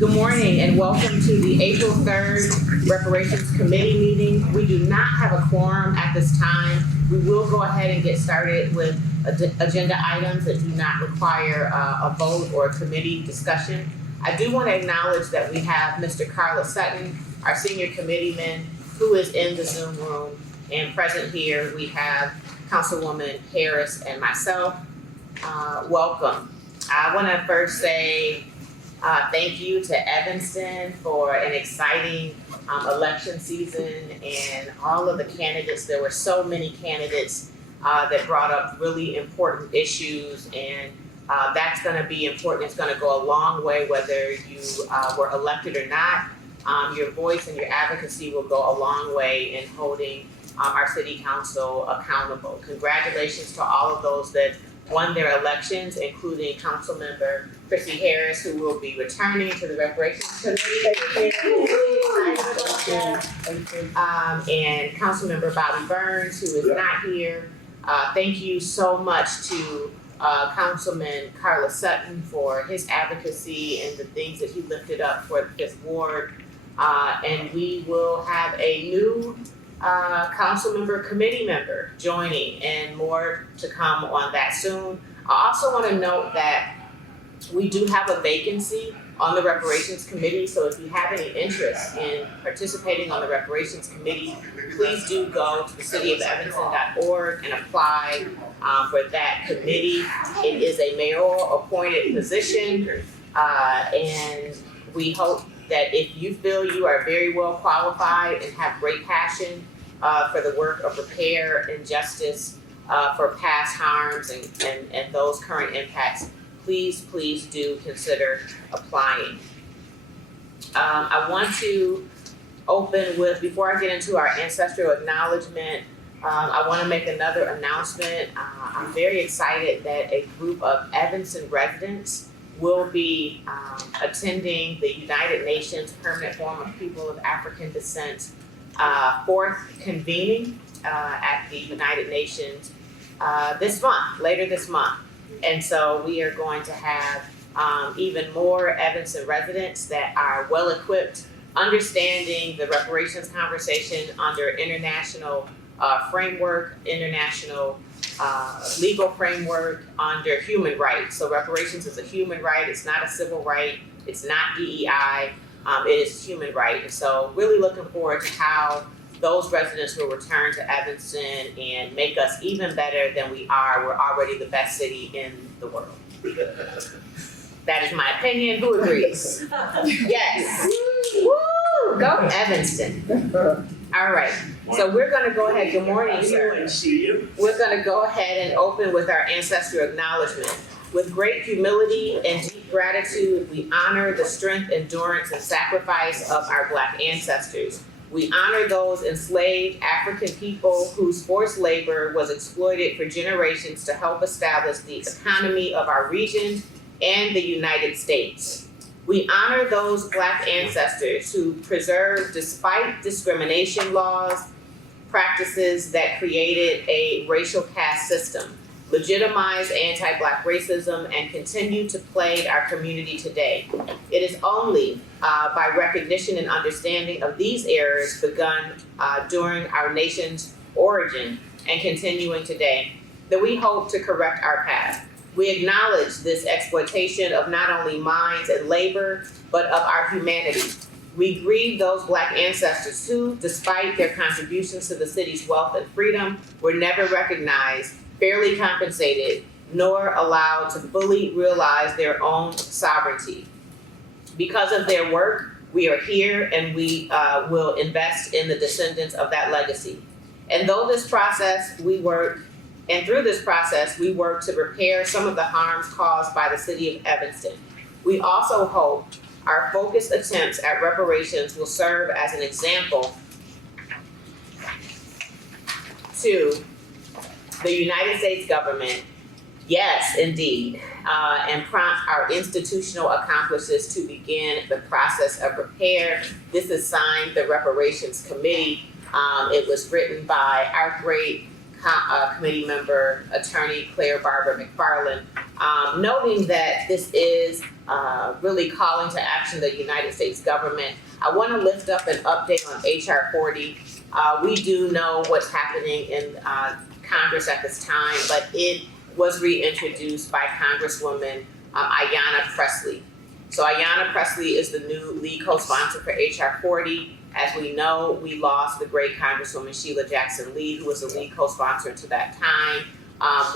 Good morning and welcome to the April 3rd Reparations Committee meeting. We do not have a quorum at this time. We will go ahead and get started with agenda items that do not require a vote or a committee discussion. I do want to acknowledge that we have Mr. Carla Sutton, our senior committeeman, who is in the Zoom room, and present here we have Councilwoman Harris and myself. Welcome. I want to first say thank you to Evanston for an exciting election season and all of the candidates. There were so many candidates that brought up really important issues, and that's going to be important. It's going to go a long way whether you were elected or not. Your voice and your advocacy will go a long way in holding our city council accountable. Congratulations to all of those that won their elections, including Councilmember Chrissy Harris, who will be returning to the Reparations Committee. And Councilmember Bobby Burns, who is not here. Thank you so much to Councilman Carla Sutton for his advocacy and the things that he lifted up for the 5th Ward. And we will have a new council member, committee member joining, and more to come on that soon. I also want to note that we do have a vacancy on the Reparations Committee, so if you have any interest in participating on the Reparations Committee, please do go to thecityofelvanston.org and apply for that committee. It is a mayoral appointed position, and we hope that if you feel you are very well qualified and have great passion for the work of repair and justice for past harms and those current impacts, please do consider applying. I want to open with, before I get into our ancestral acknowledgement, I want to make another announcement. I'm very excited that a group of Evanston residents will be attending the United Nations Permanent Forum of People of African Descent 4th convening at the United Nations later this month. And so we are going to have even more Evanston residents that are well equipped, understanding the reparations conversation under international framework, international legal framework under human rights. So reparations is a human right, it's not a civil right, it's not DEI, it is human right. And so really looking forward to how those residents will return to Evanston and make us even better than we are. We're already the best city in the world. That is my opinion. Who agrees? Yes. Woo! Go Evanston. All right. So we're going to go ahead. Good morning, sir. We're going to go ahead and open with our ancestral acknowledgement. With great humility and deep gratitude, we honor the strength, endurance, and sacrifice of our Black ancestors. We honor those enslaved African people whose forced labor was exploited for generations to help establish the economy of our region and the United States. We honor those Black ancestors who preserved, despite discrimination laws, practices that created a racial caste system, legitimized anti-Black racism, and continue to plague our community today. It is only by recognition and understanding of these errors begun during our nation's origin and continuing today that we hope to correct our path. We acknowledge this exploitation of not only minds and labor, but of our humanity. We grieve those Black ancestors who, despite their contributions to the city's wealth and freedom, were never recognized, fairly compensated, nor allowed to fully realize their own sovereignty. Because of their work, we are here, and we will invest in the descendants of that legacy. And through this process, we work to repair some of the harms caused by the city of Evanston. We also hope our focused attempts at reparations will serve as an example to the United States government, yes, indeed, and prompt our institutional accomplices to begin the process of repair. This is signed the Reparations Committee. It was written by our great committee member, attorney Claire Barbara McFarland, noting that this is really calling to action the United States government. I want to lift up an update on HR 40. We do know what's happening in Congress at this time, but it was reintroduced by Congresswoman Ayanna Pressley. So Ayanna Pressley is the new lead co-sponsor for HR 40. As we know, we lost the great Congresswoman Sheila Jackson Lee, who was the lead co-sponsor to that time.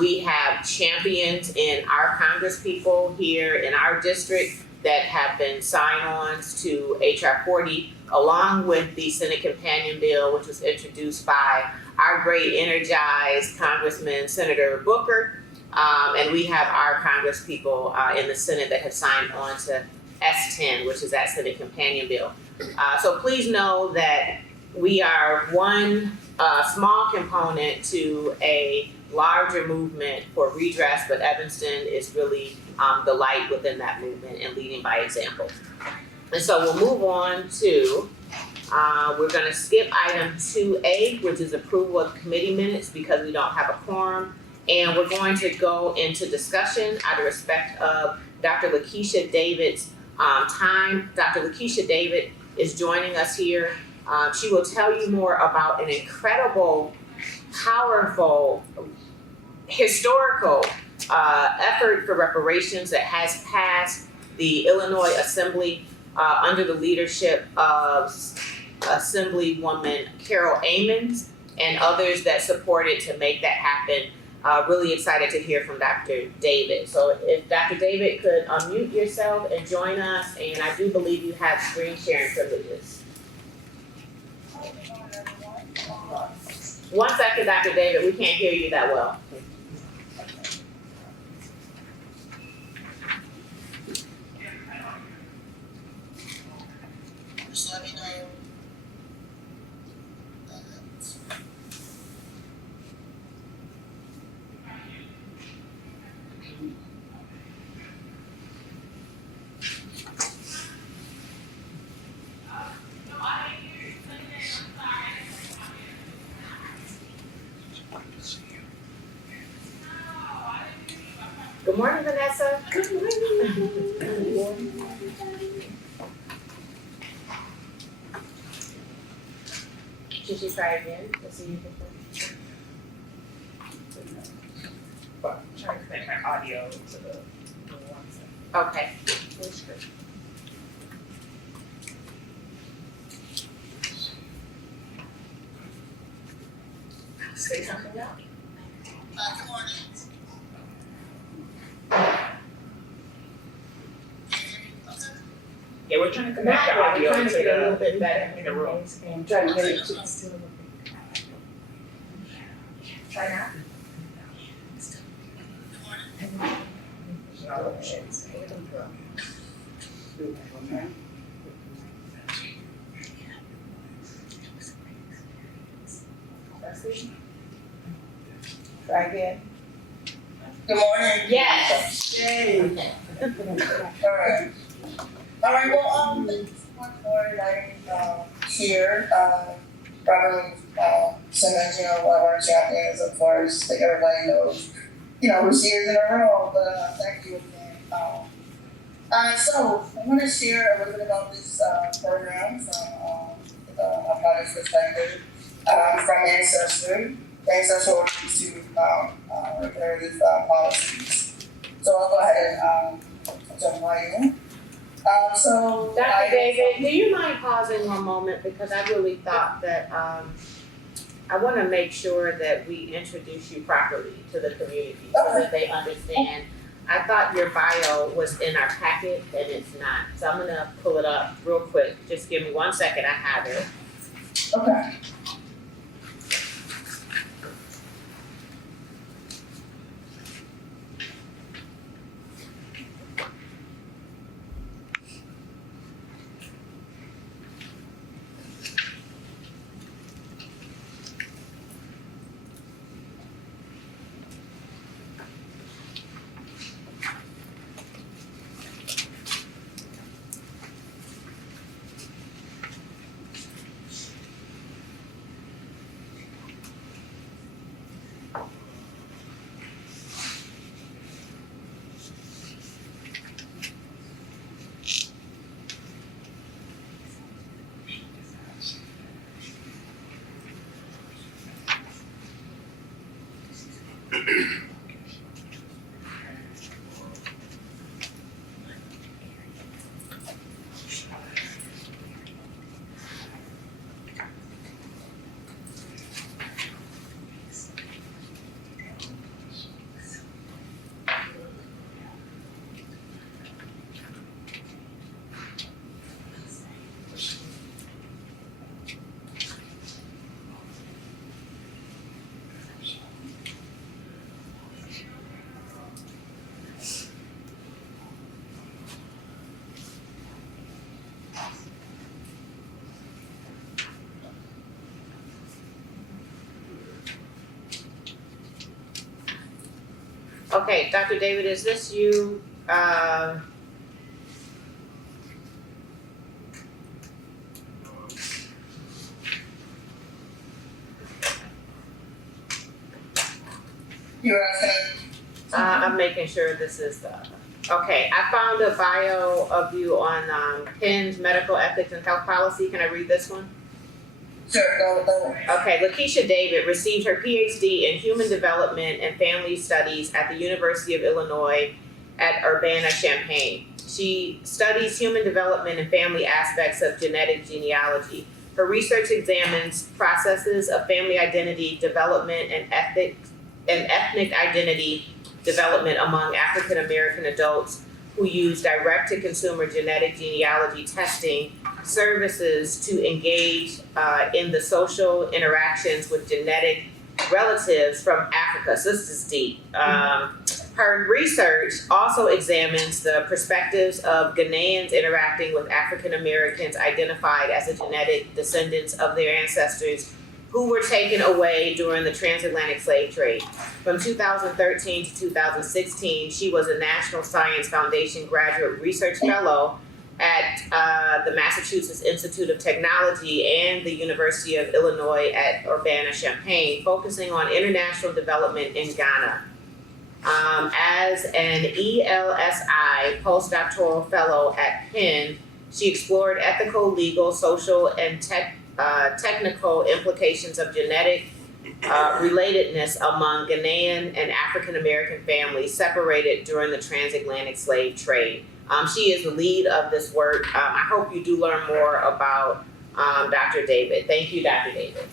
We have champions in our congresspeople here in our district that have been sign-ons to HR 40, along with the Senate Companion Bill, which was introduced by our great energized Congressman Senator Booker. And we have our congresspeople in the Senate that have signed on to S10, which is that Senate Companion Bill. So please know that we are one small component to a larger movement for redress, but Evanston is really the light within that movement and leading by example. And so we'll move on to, we're gonna skip item 2A, which is approval of committee minutes because we don't have a quorum. And we're going to go into discussion out of respect of Dr. Lakeisha David's time. Dr. Lakeisha David is joining us here. She will tell you more about an incredible, powerful, historical effort for reparations that has passed the Illinois Assembly under the leadership of Assemblywoman Carol Amons and others that supported to make that happen. Really excited to hear from Dr. David. So if Dr. David could unmute yourself and join us, and I do believe you have screen sharing privileges. 1 second, Dr. David, we can't hear you that well. Just let me know. Good morning, Vanessa. Good morning. Should she try again? Let's see you before. But I'm trying to connect my audio to the one second. Okay. Say something now. Good morning. Yeah, we're trying to connect the audio Trying to to get a little the bit better. in the room. And try to get it to still. Try now. Good morning. No options. Try again. Good morning. Yes. Yay. Okay. Alright. Alright, well, thank you so much for inviting me here. Probably, sometimes, one of our champions, of course, that everybody knows, who's years in a row, but thank you again. So, I want to share a little bit about this program from a project perspective, from Ancestry. Ancestry works to reparative policies. So I'll go ahead and jump right in. So Dr. David, do you mind pausing one moment, because I really thought that I want to make sure that we introduce you properly to the community so that they understand. I thought your bio was in our packet and it's not, so I'm gonna pull it up real quick. Just give me 1 second, I have it. Okay. Okay, Dr. David, is this you? You were asking? I'm making sure this is the, okay, I found a bio of you on Penn's Medical Ethics and Health Policy. Can I read this one? Sure, go. Okay, Lakeisha David received her PhD in Human Development and Family Studies at the University of Illinois at Urbana-Champaign. She studies human development and family aspects of genetic genealogy. Her research examines processes of family identity development and ethnic identity development among African American adults who use direct-to-consumer genetic genealogy testing services to engage in the social interactions with genetic relatives from Africa. So this is deep. Her research also examines the perspectives of Ghanaians interacting with African Americans identified as the genetic descendants of their ancestors who were taken away during the transatlantic slave trade. From 2013 to 2016, she was a National Science Foundation Graduate Research Fellow at the Massachusetts Institute of Technology and the University of Illinois at Urbana-Champaign, focusing on international development in Ghana. As an ELSI postdoctoral fellow at Penn, she explored ethical, legal, social, and technical implications of genetic relatedness among Ghanaian and African American families separated during the transatlantic slave trade. She is the lead of this work. I hope you do learn more about Dr. David. Thank you, Dr. David.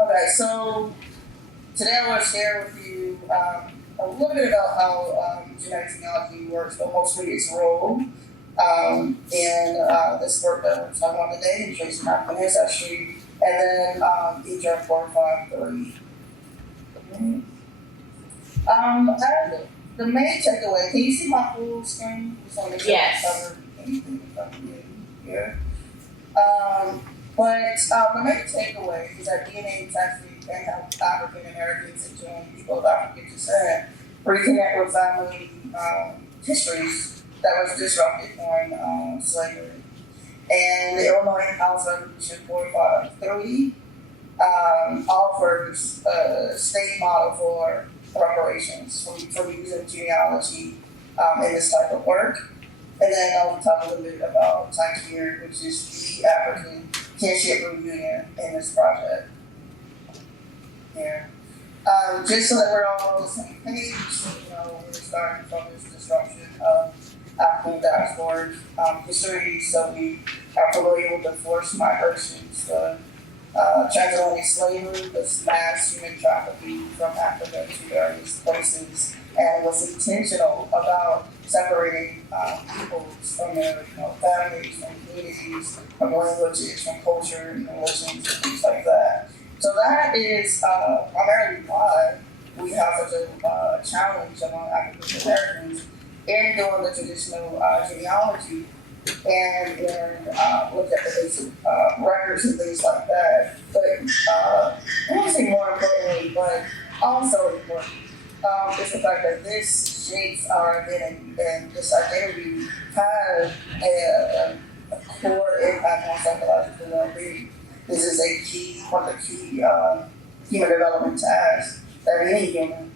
Okay, so today I want to share with you a little bit about how genetic genealogy works, but mostly its role in this work that we're talking about today, in tracing African ancestry, and then HR 453. The main takeaway, can you see my full screen? Just want to make sure Yes. I cover anything from here. But the main takeaway is that DNA testing can help African Americans and Jewish people of African descent reconnect with family histories that was disrupted during slavery. And the Illinois House Resolution 453 offers a state model for reparations for using genealogy in this type of work. And then I'll talk a little bit about Time, which is the African kinship reunion in this project. Yeah. Just so that we're all on the same page, we're starting from this disruption of African diasporic history, so we are familiar with the forced migrations, the transatlantic slavery, the mass human trafficking from Africa to various places, and was intentional about separating peoples from their families, from communities, from languages, from culture and religions, and things like that. So that is primarily why we have such a challenge among African Americans in doing the traditional genealogy and in look at the basic records and things like that. But I won't say more importantly, but also important is the fact that this shapes our identity, and this identity has a core impact on psychological well-being. This is one of the key human development tasks that any human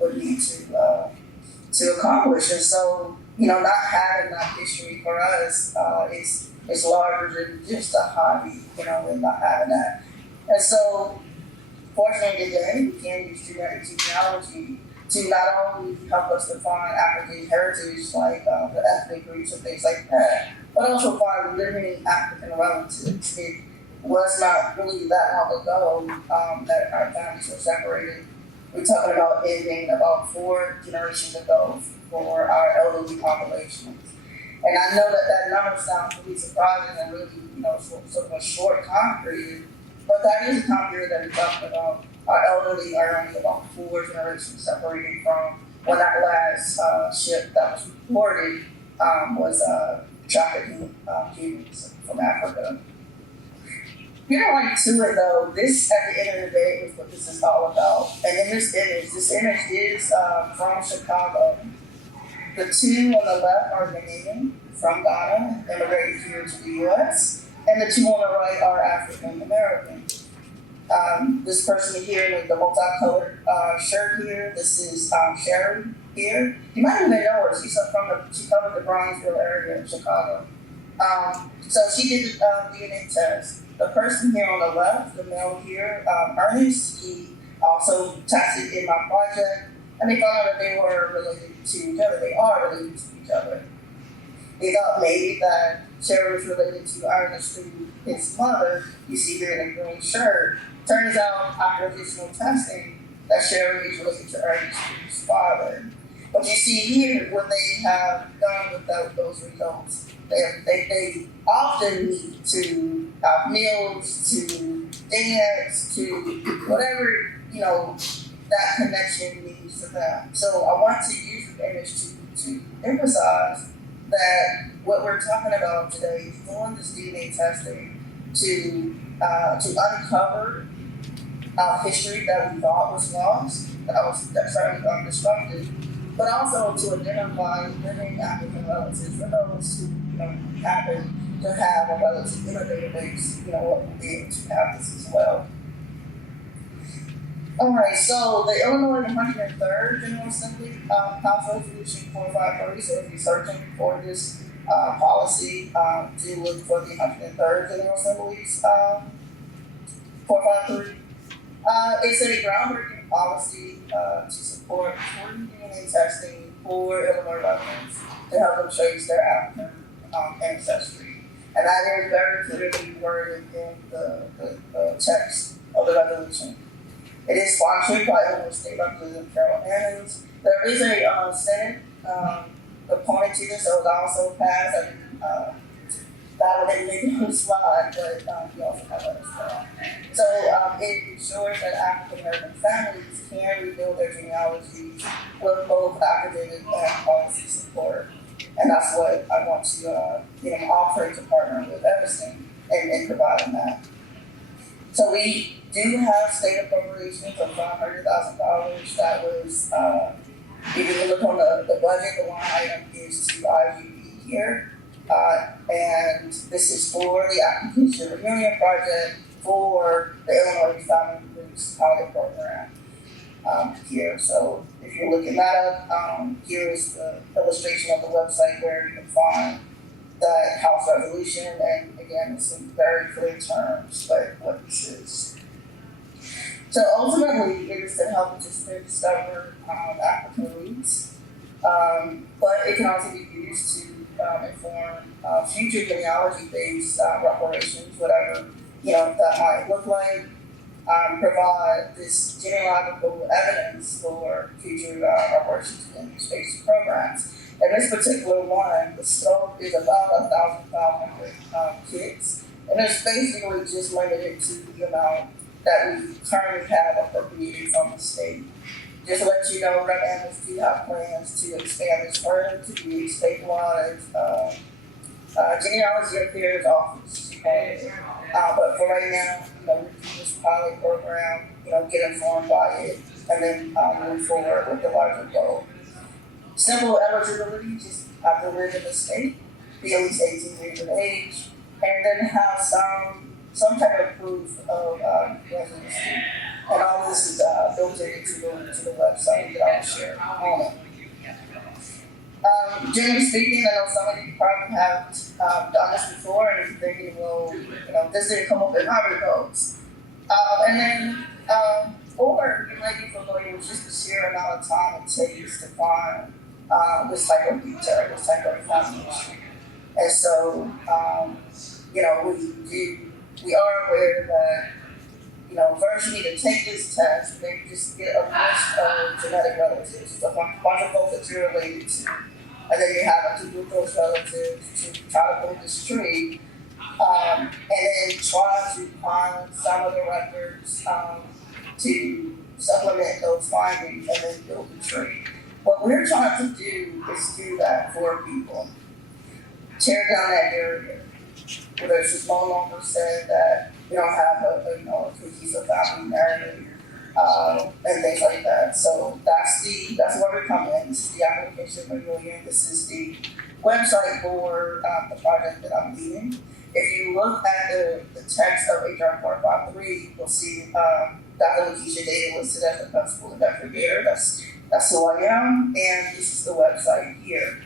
would need to accomplish. And so, not having that history for us is larger than just a hobby, and not having that. And so, fortunately today, we can use genetic genealogy to not only help us define African heritage, like the ethnic groups and things like that, but also find living African relatives. It was not really that long ago that our families were separated. We're talking about ending about 4 generations ago for our elderly populations. And I know that that number sounds really surprising and really, sort of a short time period, but that is a time period that we're talking about. Our elderly are only about 4 generations separated from when that last ship that was reported was trafficking humans from Africa. You know, like to it though, this at the end of the day is what this is all about. And in this image is from Chicago. The 2 on the left are Ghanaian from Ghana, immigrated here to the US, and the 2 on the right are African American. This person here in the multicolored shirt here, this is Sherry here. You might even know her. She covered the Bronzeville area in Chicago. So she did the DNA test. The person here on the left, the male here, Ernest, he also tested in my project, and they found out that they were related to each other. They are related to each other. They thought maybe that Sherry was related to Ernest through his mother. You see here in the green shirt. Turns out, after additional testing, that Sherry is related to Ernest through his father. But you see here what they have done with those results. They often meet to have meals, to dance, to whatever, that connection means to them. So I want to use the image to emphasize that what we're talking about today is doing this DNA testing to uncover history that we thought was lost, that certainly undestructed, but also to identify living African relatives for those who happen to have a relative in a database, will be able to have this as well. All right, so the Illinois 103rd General Assembly House Resolution 453, so if you're searching for this policy, do look for the 103rd General Assembly's 453. It's a groundbreaking policy to support free DNA testing for Illinois residents to help them trace their African ancestry. And that is very clearly worded in the text of the resolution. It is sponsored by Illinois State Representative Carol Ammons. There is a Senate component to this, so it also passed. I didn't validate it on the slide, but we also have that as well. So it ensures that African American families can rebuild their genealogies with both academic and policy support. And that's what I want to offer to partner with Everson in providing that. So we do have state appropriations of $500,000 that was, if you look on the budget, the line item is to IGP here. And this is for the Application Reunion Project for the Illinois Family Groups Pilot Program here. So if you're looking that up, here is the illustration of the website where you can find that House resolution, and again, in some very clear terms, what this is. So ultimately, it is to help participants discover African roots, but it can also be used to inform future genealogy-based reparations, whatever that might look like. Provide this genealogical evidence for future reparations and space programs. And this particular one, the scope is about 1,500 kids, and it's basically just limited to the amount that we currently have appropriated from the state. Just to let you know, Rep. Ammons do have plans to expand this further to be a statewide genealogy affairs office. But for right now, we do this pilot program, get informed by it, and then move forward with the larger goal. Simple eligibility, just have to live in the state, be at least 18 years of age, and then have some type of proof of residency. And all of this is built into the website that I'll share on it. Generally speaking, I know some of you probably have done this before, and you're thinking, well, this didn't come up in my results. of time it takes to find this type of detail, this type of information. And so, we are aware that, first you need to take this test, then you just get a list of genetic relatives. It's a bunch of folks that you're related to. And then you have to group those relatives to try to build this tree. And then try to find some of the records to supplement those findings and then build the tree. What we're trying to do is do that for people. Tear down that barrier. Where it's no longer said that we don't have a cohesive family narrative and things like that. So that's where we come in. This is the application we're doing. This is the website for the project that I'm leading. If you look at the text of HR 453, you'll see Dr. Lakeisha Data listed as the principal investigator. That's who I am, and this is the website here.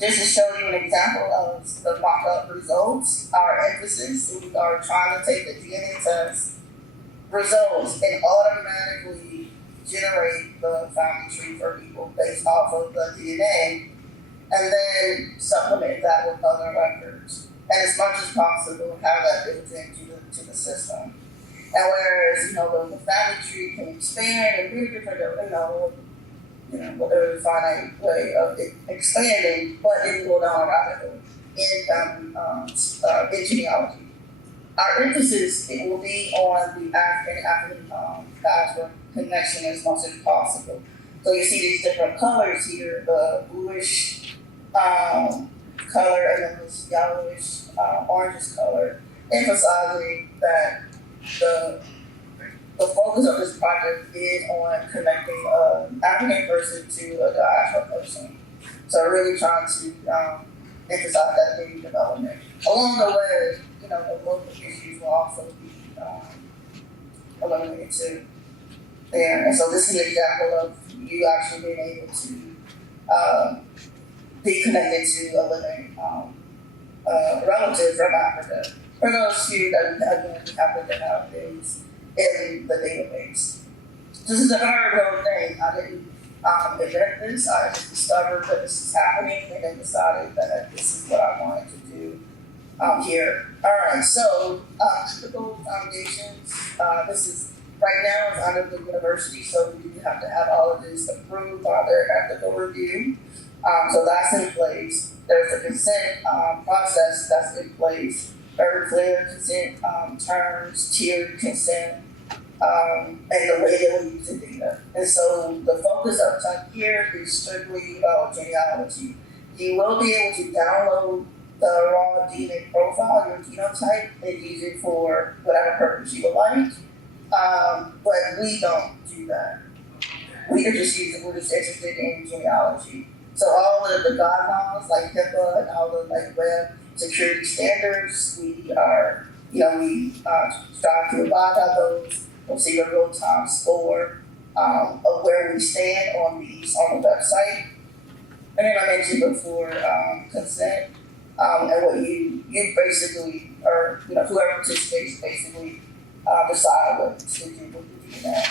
Just to show you an example of the mock-up results, our emphasis, we are trying to take the DNA test results and automatically generate the family tree for people based off of the DNA, and then supplement that with other records. And as much as possible, have that built into the system. And whereas, the family tree can expand and be different, whether it's a finite way of expanding, but it can go down a rabbit hole in genealogy. Our emphasis will be on the African diaspora connection as much as possible. So you see these different colors here, the bluish color and then this yellowish, orangish color, emphasizing that the focus of this project is on connecting an African person to a diaspora person. So really trying to emphasize that in development. Along the way, the local issues will also be eliminated too. There. And so this is an example of you actually being able to be connected to a living relative from Africa. For those few that happen to have things in the database. This is a very real thing. I didn't invent this. I just discovered that this is happening and then decided that this is what I wanted to do here. All right, so typical foundations. This is right now it's under the university, so we do have to have all of this approved by their ethical review. So that's in place. There's a consent process that's in place. Very clear consent terms, tiered consent, and the way that we use the data. And so the focus up top here is strictly about genealogy. You will be able to download the raw DNA profile, your genotype, and use it for whatever purpose you would like. But we don't do that. We're just interested in genealogy. So all of the guidelines like HIPAA and all the web security standards, we strive to abide by those. We'll see a real-time score of where we stand on the website. And then I mentioned before consent and what you basically, or whoever participates basically decide what to do with the DNA.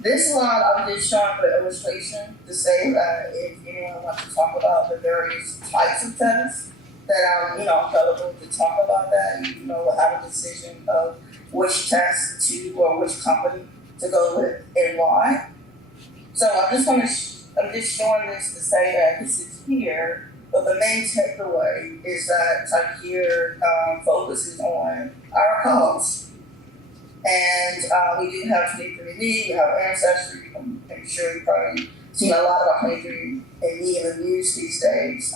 This slide I'm just showing for illustration to say that if anyone wants to talk about the various types of tests, that I'm available to talk about that. We'll have a decision of which test to or which company to go with and why. So I'm just showing this to say that this is here, but the main takeaway is that type here focuses on our costs. And we do have 23andMe, we have Ancestry. I'm sure you've probably seen a lot about 23andMe in the news these days.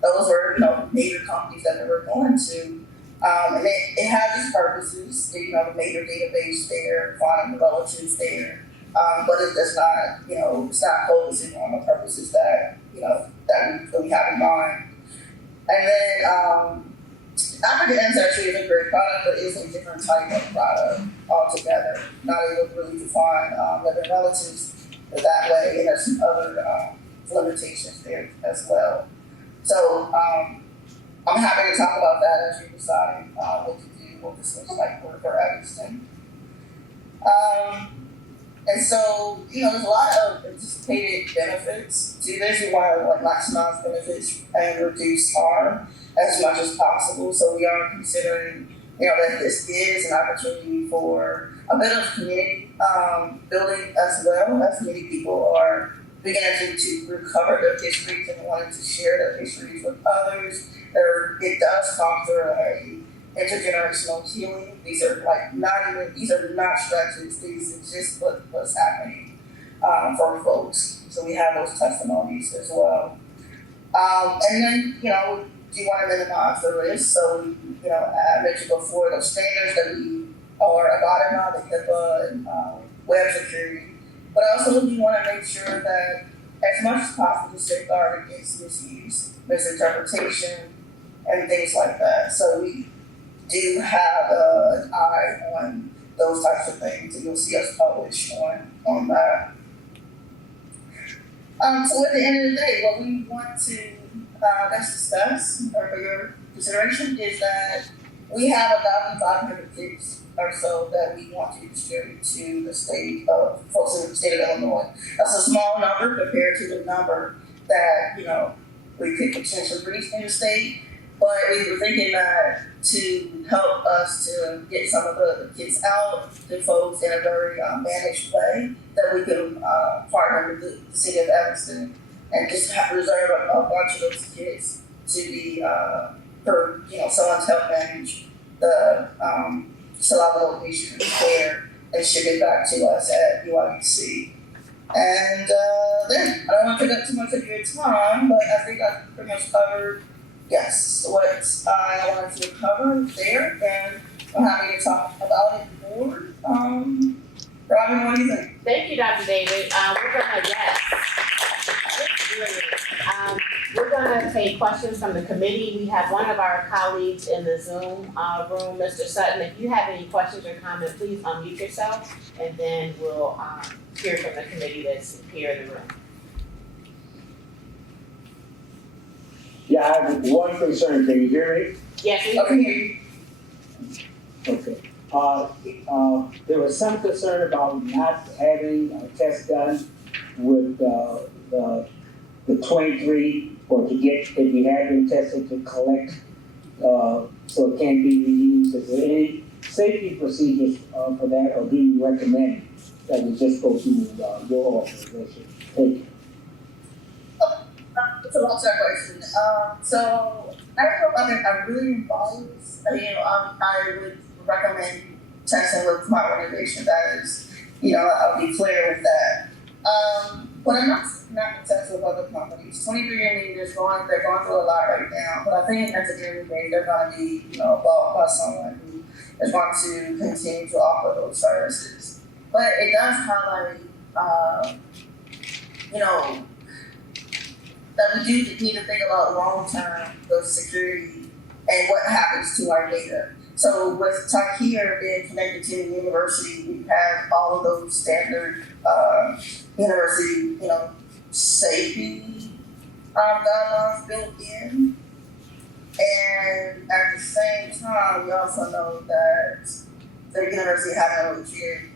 Those were, major companies that we were going to. And it has its purposes, the major database there, finding the relatives there. But it does not, it's not focusing on the purposes that, that we have in mind. And then, African Ancestry is a great product, but it's a different type of product altogether. Not able really to find living relatives that way, and there's some other limitations there as well. So I'm happy to talk about that as you decide what to do, what this looks like for Evanston. And so, there's a lot of anticipated benefits to this. We want to maximize benefits and reduce harm as much as possible. So we are considering, that this is an opportunity for a bit of community building as well, as many people are beginning to recover their histories and wanting to share their histories with others. It does foster a intergenerational healing. These are not stretches. These are just what's happening for folks. So we have those testimonies as well. And then, we do want to minimize the risk. So, I mentioned before those standards that we are abiding by, the HIPAA and web security. But also we want to make sure that as much as possible to safeguard against misuse, misinterpretation, and things like that. So we do have an eye on those types of things, and you'll see us publish on that. So at the end of the day, what we want to discuss or for your consideration is that we have 1,500 kids or so that we want to distribute to the state of folks in the state of Illinois. That's a small number compared to the number that we could potentially reach in the state. But we were thinking that to help us to get some of the kids out to folks in a very managed way, that we can partner with the city of Evanston and just reserve a bunch of those kids to be for someone to help manage the saliva location there and ship it back to us at UIUC. And then I don't want to take up too much of your time, but I think I've pretty much covered what I wanted to cover there, and I'm happy to talk about it more. Robin, what do you think? Thank you, Dr. David. We're gonna take questions from the committee. We have one of our colleagues in the Zoom room, Mr. Sutton. If you have any questions or comments, please unmute yourself, and then we'll hear from the committee that's here in the room. Yeah, I have one concern. Can you hear me? Yes, we Okay. can hear you. Okay. There was some concern about not having a test done with the 23, or to get, if you have been tested, to collect, so it can be reused. Is there any safety procedures for that, or do you recommend that we just go through your authorization? Thank you. It's a long-term question. So I don't know if I really advise. I would recommend testing with my organization. That is, I'll be clear with that. But I'm not going to test with other companies. 23andMe, they're going through a lot right now. But I think at the end of the day, they're going to be, bought by someone who is going to continue to offer those services. But it does highlight, that we do need to think about long-term the security and what happens to our data. So with Takir being connected to the university, we have all of those standard university, safety guidelines built in. And at the same time, we also know that the university hasn't really treated,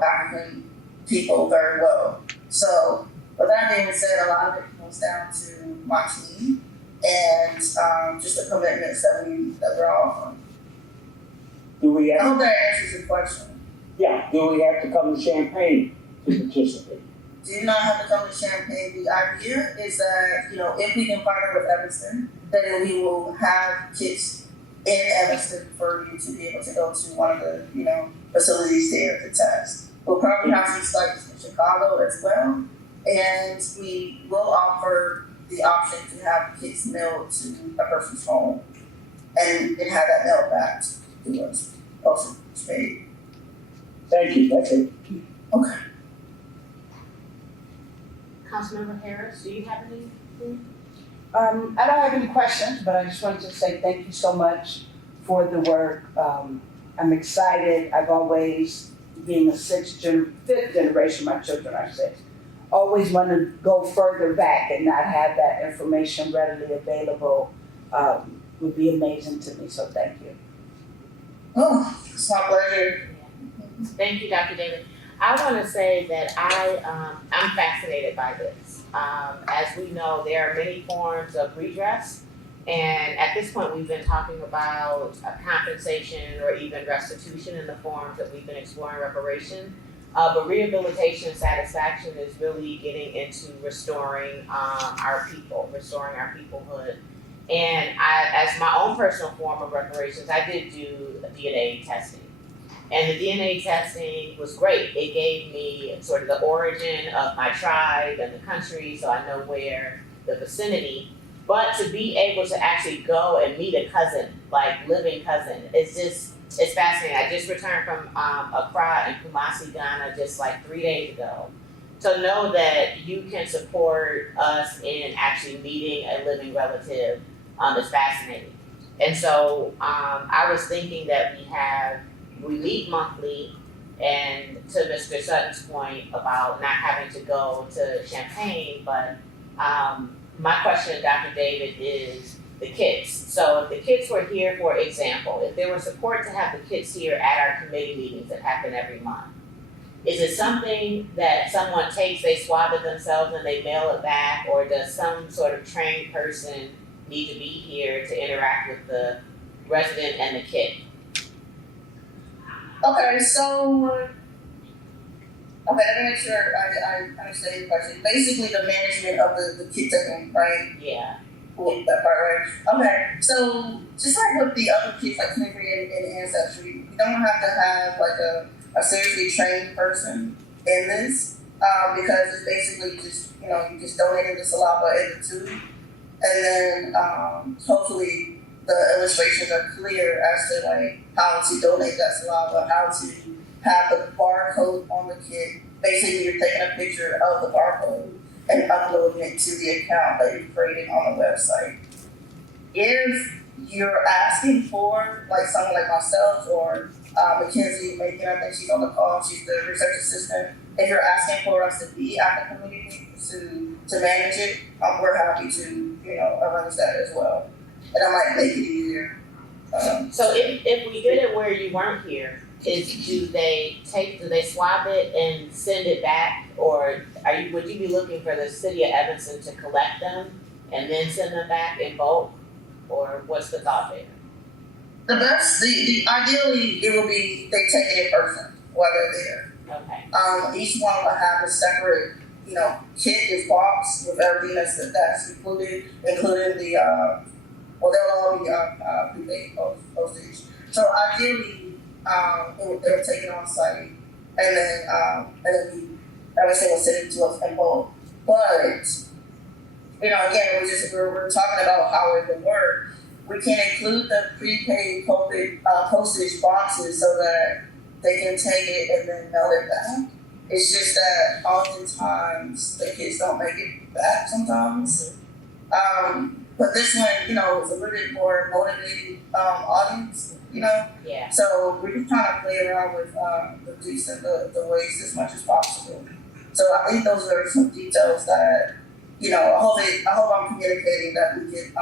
African people very well. So with that being said, a lot of it comes down to my team and just the commitments that we're offering. Do we I have? hope that answers your question. Yeah. Do we have to come to Champaign to participate? Do not have to come to Champaign. The idea is that, if we can partner with Evanston, then we will have kids in Evanston for you to be able to go to one of the, facilities there to test. We'll probably have some sites in Chicago as well. And we will offer the option to have kids mailed to a person's home and have that mailed back to us, also paid. Thank you. That's it. Okay. Councilmember Harris, do you have anything? I don't have any questions, but I just wanted to say thank you so much for the work. I'm excited. I've always, being a fifth generation, my children are 6, always want to go further back and not have that information readily available would be amazing to me, so thank you. Oh, it's my pleasure. Thank you, Dr. David. I want to say that I'm fascinated by this. As we know, there are many forms of redress, and at this point, we've been talking about compensation or even restitution in the forms that we've been exploring reparation. But rehabilitation and satisfaction is really getting into restoring our people, restoring our peoplehood. And as my own personal form of reparations, I did do DNA testing. And the DNA testing was great. It gave me sort of the origin of my tribe and the country, so I know where the vicinity. But to be able to actually go and meet a cousin, like living cousin, it's fascinating. I just returned from Accra in Kumasi, Ghana, just like 3 days ago. To know that you can support us in actually meeting a living relative is fascinating. And so I was thinking that we meet monthly, and to Mr. Sutton's point about not having to go to Champaign, but my question to Dr. David is the kids. So if the kids were here, for example, if there was support to have the kids here at our committee meetings that happen every month, is it something that someone takes, they swab it themselves and they mail it back, or does some sort of trained person need to be here to interact with the resident and the kid? Okay, so, let me make sure I understand your question. Basically, the management of the kid taking, right? Yeah. Cool, that part, right? Okay, so just like with the other kids, like slavery and ancestry, you don't have to have like a seriously trained person in this, because it's basically just, you just donated the saliva in the tube, and then hopefully the illustrations are clear as to like how to donate that saliva, how to have the barcode on the kit. Basically, you're taking a picture of the barcode and uploading it to the account that you're creating on the website. If you're asking for like someone like myself or Mackenzie Macon, I think she's on the call, she's the research assistant. If you're asking for us to be at the community to manage it, we're happy to, arrange that as well. And I might make it easier. So if we did it where you weren't here, do they swab it and send it back, or would you be looking for the city of Evanston to collect them and then send them back in bulk, or what's the thought there? The best, the ideally it will be they take it in person while they're there. Okay. Each one will have a separate, kit is box with everything that's including the well, they'll all be prepaid postage. So ideally, they'll take it on site, and then everything will send it to us in bulk. But again, we're talking about how it would work. We can include the prepaid postage boxes so that they can take it and then mail it back. It's just that oftentimes the kids don't make it back sometimes. But this one, is a little bit more motivated audience, Yeah. So we're just trying to play around with reducing the waste as much as possible. So I think those are some details that, I hope I'm communicating that we can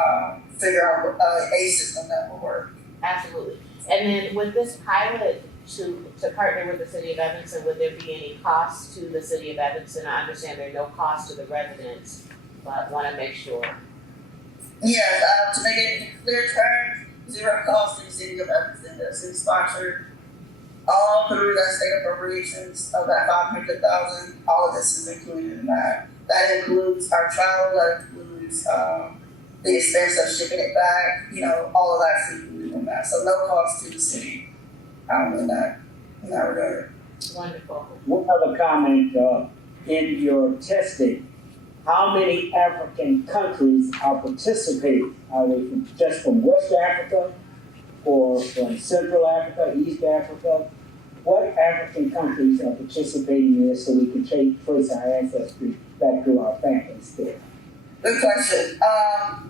figure out a system that will work. Absolutely. And then with this pilot to partner with the city of Evanston, would there be any cost to the city of Evanston? I understand there's no cost to the residents, but want to make sure. Yes, to make it in clear terms, zero cost to the city of Evanston. The city sponsored all through that state appropriations of that $500,000. All of this is included in that. That includes our travel. That includes the expense of shipping it back. All of that's included in that. So no cost to the city. In that regard. Wonderful. One other comment, in your testing, how many African countries are participating? Are they just from West Africa or from Central Africa, East Africa? What African countries are participating in this so we can trace our ancestry back to our families there? Good question.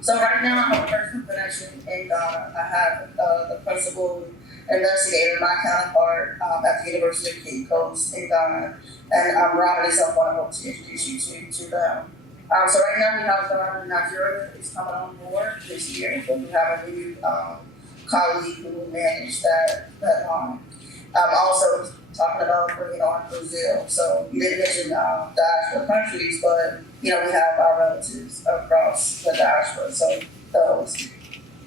So right now I'm a personal connection in Ghana. I have the principal investigator, my counterpart at the University of Cape Coast in Ghana, and Robert is someone I hope to introduce you to them. So right now we have Ghana and Nigeria is coming on board this year. So we have a new colleague who will manage that line. Also talking about bringing on Brazil. So you didn't mention diaspora countries, but we have our relatives across the diaspora. So those.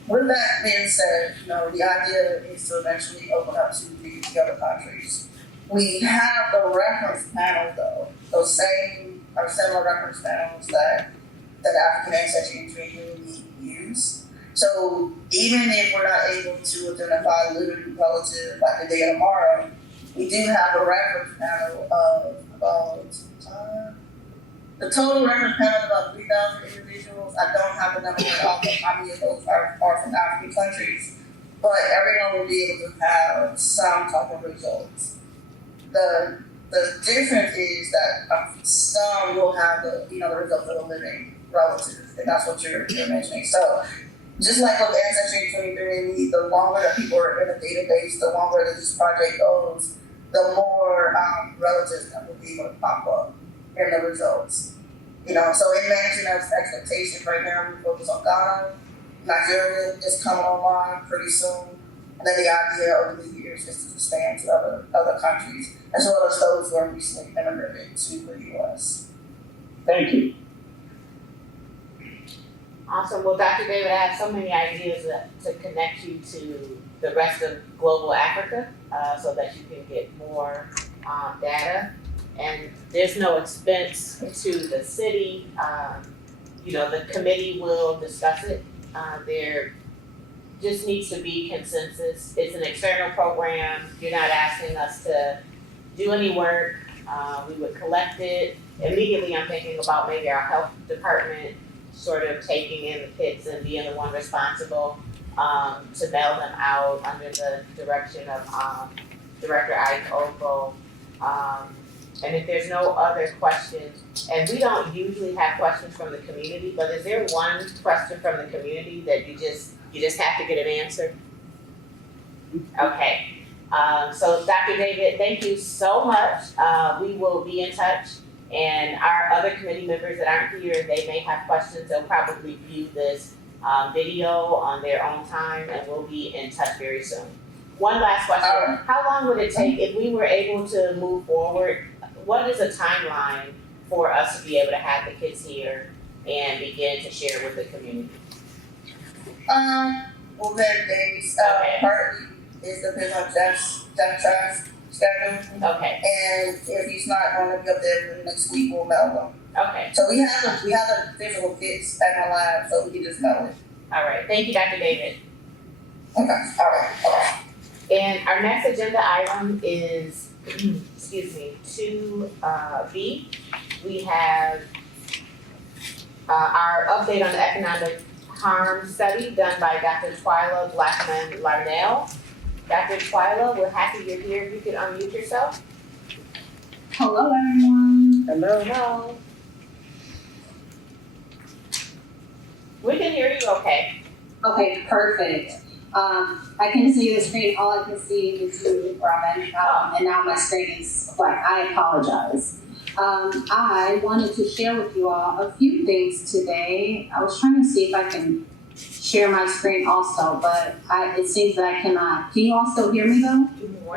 With that being said, the idea is to eventually open up to the other countries. We have the reference panel though, those same or similar reference panels that African ancestry and community use. So even if we're not able to identify a living relative like the day of tomorrow, we do have a reference panel of about the total reference panel is about 3,000 individuals. I don't have the number of how many of those are from African countries, but everyone will be able to have some type of results. The difference is that some will have the results of a living relative, and that's what you're mentioning. So just like with Ancestry 23, the longer that people are in a database, the longer that this project goes, the more relatives that will be able to pop up in the results. So in managing those expectations right now, we focus on Ghana. Nigeria is coming online pretty soon. And then the idea over the years is to expand to other countries, as well as those who are recently immigrated to the US. Thank you. Awesome. Well, Dr. David, I have so many ideas to connect you to the rest of global Africa so that you can get more data. And there's no expense to the city. The committee will discuss it. There just needs to be consensus. It's an external program. You're not asking us to do any work. We would collect it. Immediately I'm thinking about maybe our health department sort of taking in the kits and being the one responsible to mail them out under the direction of Director Ike Ogo. And if there's no other questions, and we don't usually have questions from the community, but is there one question from the community that you just have to get an answer? Okay. So Dr. David, thank you so much. We will be in touch, and our other committee members that aren't here, they may have questions. They'll probably view this video on their own time, and we'll be in touch very soon. One last question. How long would it take if we were able to move forward? What is a timeline for us to be able to have the kids here and begin to share with the community? Well, then days. Okay. Partly it depends on Jeff's schedule. Okay. And if he's not going to be up there for the next week, we'll mail them. Okay. So we have the physical kits at my lab, so we can just mail it. All right. Thank you, Dr. David. Okay. All right. And our next agenda item is, 2B. We have our update on the economic harm study done by Dr. Twyla Blackman-Larnell. Dr. Twyla, we're happy you're here. If you could unmute yourself. Hello, everyone. Hello. We can hear you okay. Okay, perfect. I can see the screen. All I can see is you, Robin, and now my screen is black. I apologize. I wanted to share with you all a few things today. I was trying to see if I can share my screen also, but it seems that I cannot. Can you all still hear me though?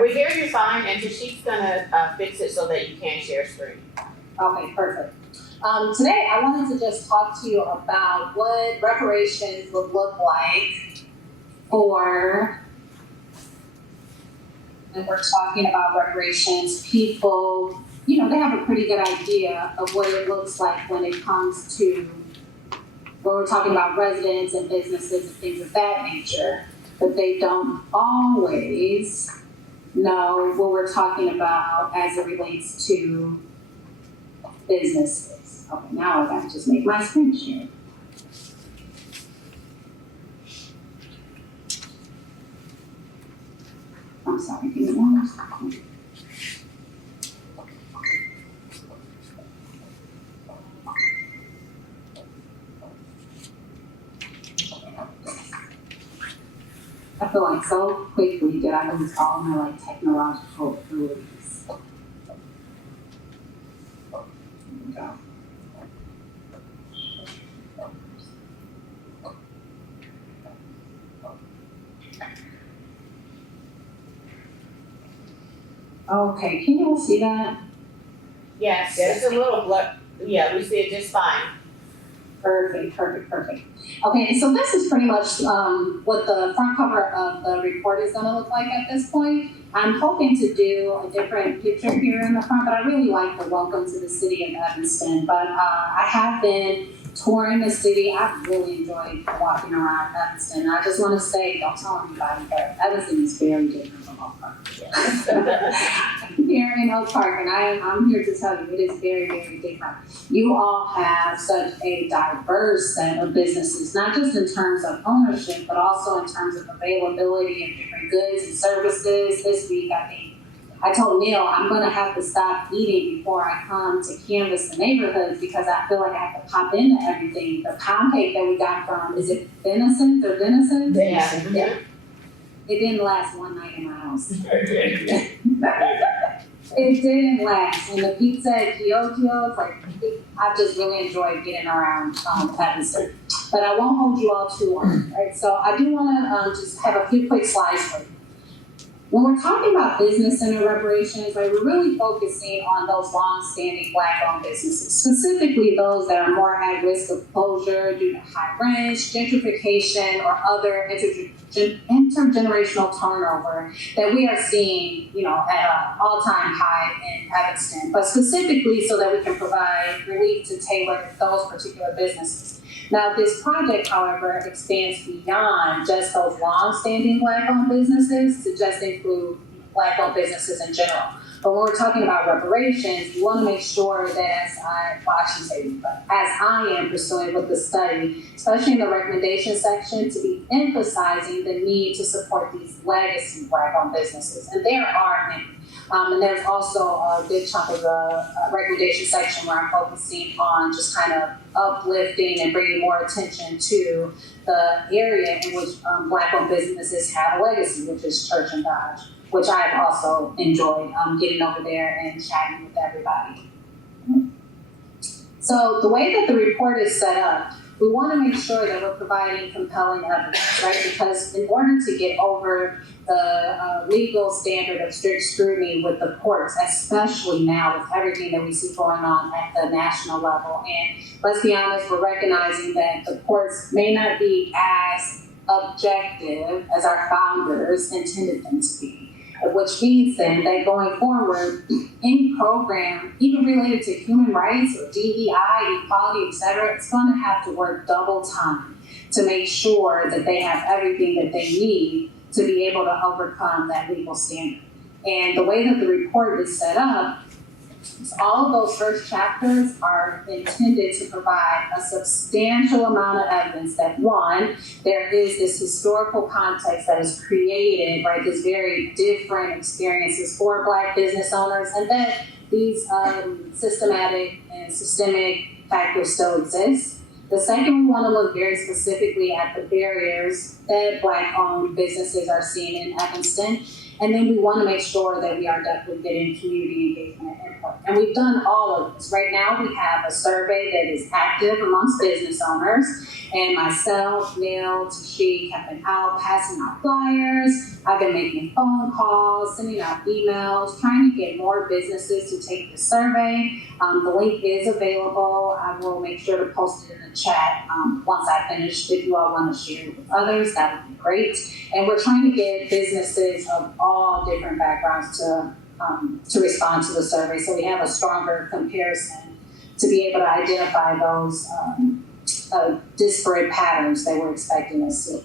We hear you fine, and Tashik's gonna fix it so that you can share screen. Okay, perfect. Today I wanted to just talk to you about what reparations would look like and we're talking about reparations, people, they have a pretty good idea of what it looks like when it comes to, when we're talking about residents and businesses and things of that nature, but they don't always know what we're talking about as it relates to businesses. Okay, now I gotta just make my screen share. I'm sorry, give me 1 second. I feel like so quickly did I lose all my technological abilities. Here we go. Okay, can you all see that? Yes, Yes. it's a little blur, yeah, we see it just fine. Perfect. Okay, so this is pretty much what the front cover of the report is gonna look like at this point. I'm hoping to do a different picture here in the front, but I really like the welcome to the city of Evanston. But I have been touring the city. I've really enjoyed walking around Evanston. I just wanna say, don't tell anybody, but Evanston is very different from Oak Park. Here in Oak Park, and I'm here to tell you, it is very, very different. You all have such a diverse set of businesses, not just in terms of ownership, but also in terms of availability of different goods and services. This week, I told Neil I'm gonna have to stop eating before I come to canvass the neighborhoods because I feel like I have to pop into everything. The pound cake that we got from, is it Venison? Yeah. It didn't last one night in my house. It didn't last. And the pizza at Giorgio's, I've just really enjoyed getting around Evanston. But I won't hold you all too long, right? So I do want to just have a few quick slides for you. When we're talking about business center reparations, right, we're really focusing on those long-standing Black-owned businesses, specifically those that are more at risk of closure due to high rents, gentrification, or other intergenerational turnover that we are seeing, at an all-time high in Evanston, but specifically so that we can provide relief to tailor those particular businesses. Now, this project, however, expands beyond just those long-standing Black-owned businesses to just include Black-owned businesses in general. But when we're talking about reparations, we want to make sure that as I am pursuing with the study, especially in the recommendation section, to be emphasizing the need to support these legacy Black-owned businesses. And there are many. And there's also a big chunk of the recommendation section where I'm focusing on just kind of uplifting and bringing more attention to the area in which Black-owned businesses have a legacy, which is Church and Dodge, which I've also enjoyed getting over there and chatting with everybody. So the way that the report is set up, we want to make sure that we're providing compelling evidence, right? Because in order to get over the legal standard of strict scrutiny with the courts, especially now with everything that we see going on at the national level, and let's be honest, we're recognizing that the courts may not be as objective as our founders intended them to be. Which means then that going forward, any program, even related to human rights or DEI, equality, et cetera, it's going to have to work double time to make sure that they have everything that they need to be able to overcome that legal standard. And the way that the report is set up, all of those first chapters are intended to provide a substantial amount of evidence that, one, there is this historical context that is created, right, this very different experiences for Black business owners, and that these systematic and systemic factors still exist. The second, we want to look very specifically at the barriers that Black-owned businesses are seeing in Evanston. And then we want to make sure that we are definitely getting community engagement and input. And we've done all of this. Right now, we have a survey that is active amongst business owners. And myself, Neil, Tashik have been out passing out flyers. I've been making phone calls, sending out emails, trying to get more businesses to take the survey. The link is available. I will make sure to post it in the chat once I finish. If you all want to share it with others, that would be great. And we're trying to get businesses of all different backgrounds to respond to the survey, so we have a stronger comparison to be able to identify those disparate patterns that we're expecting to see.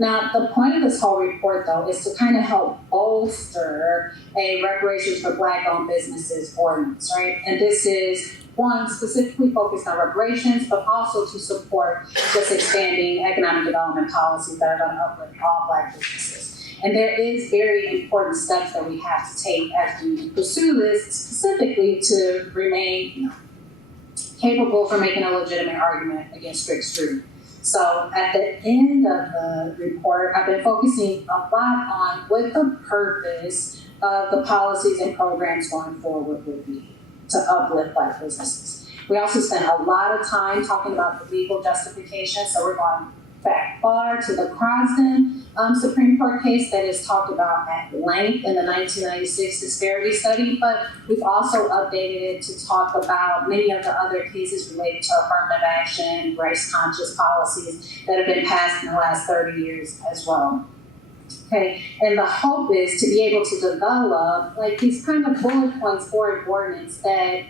Now, the point of this whole report, though, is to kind of help bolster a reparations for Black-owned businesses ordinance, right? And this is, one, specifically focused on reparations, but also to support just expanding economic development policies that are going to uplift all Black businesses. And there is very important steps that we have to take as we pursue this, specifically to remain capable for making a legitimate argument against strict scrutiny. So at the end of the report, I've been focusing a lot on what the purpose of the policies and programs going forward would be to uplift Black businesses. We also spent a lot of time talking about the legal justification, so we're going back far to the Crosden Supreme Court case that is talked about at length in the 1996 disparity study, but we've also updated it to talk about many of the other cases related to affirmative action, race-conscious policies that have been passed in the last 30 years as well. Okay, and the hope is to be able to develop like these kind of bullet points for an ordinance that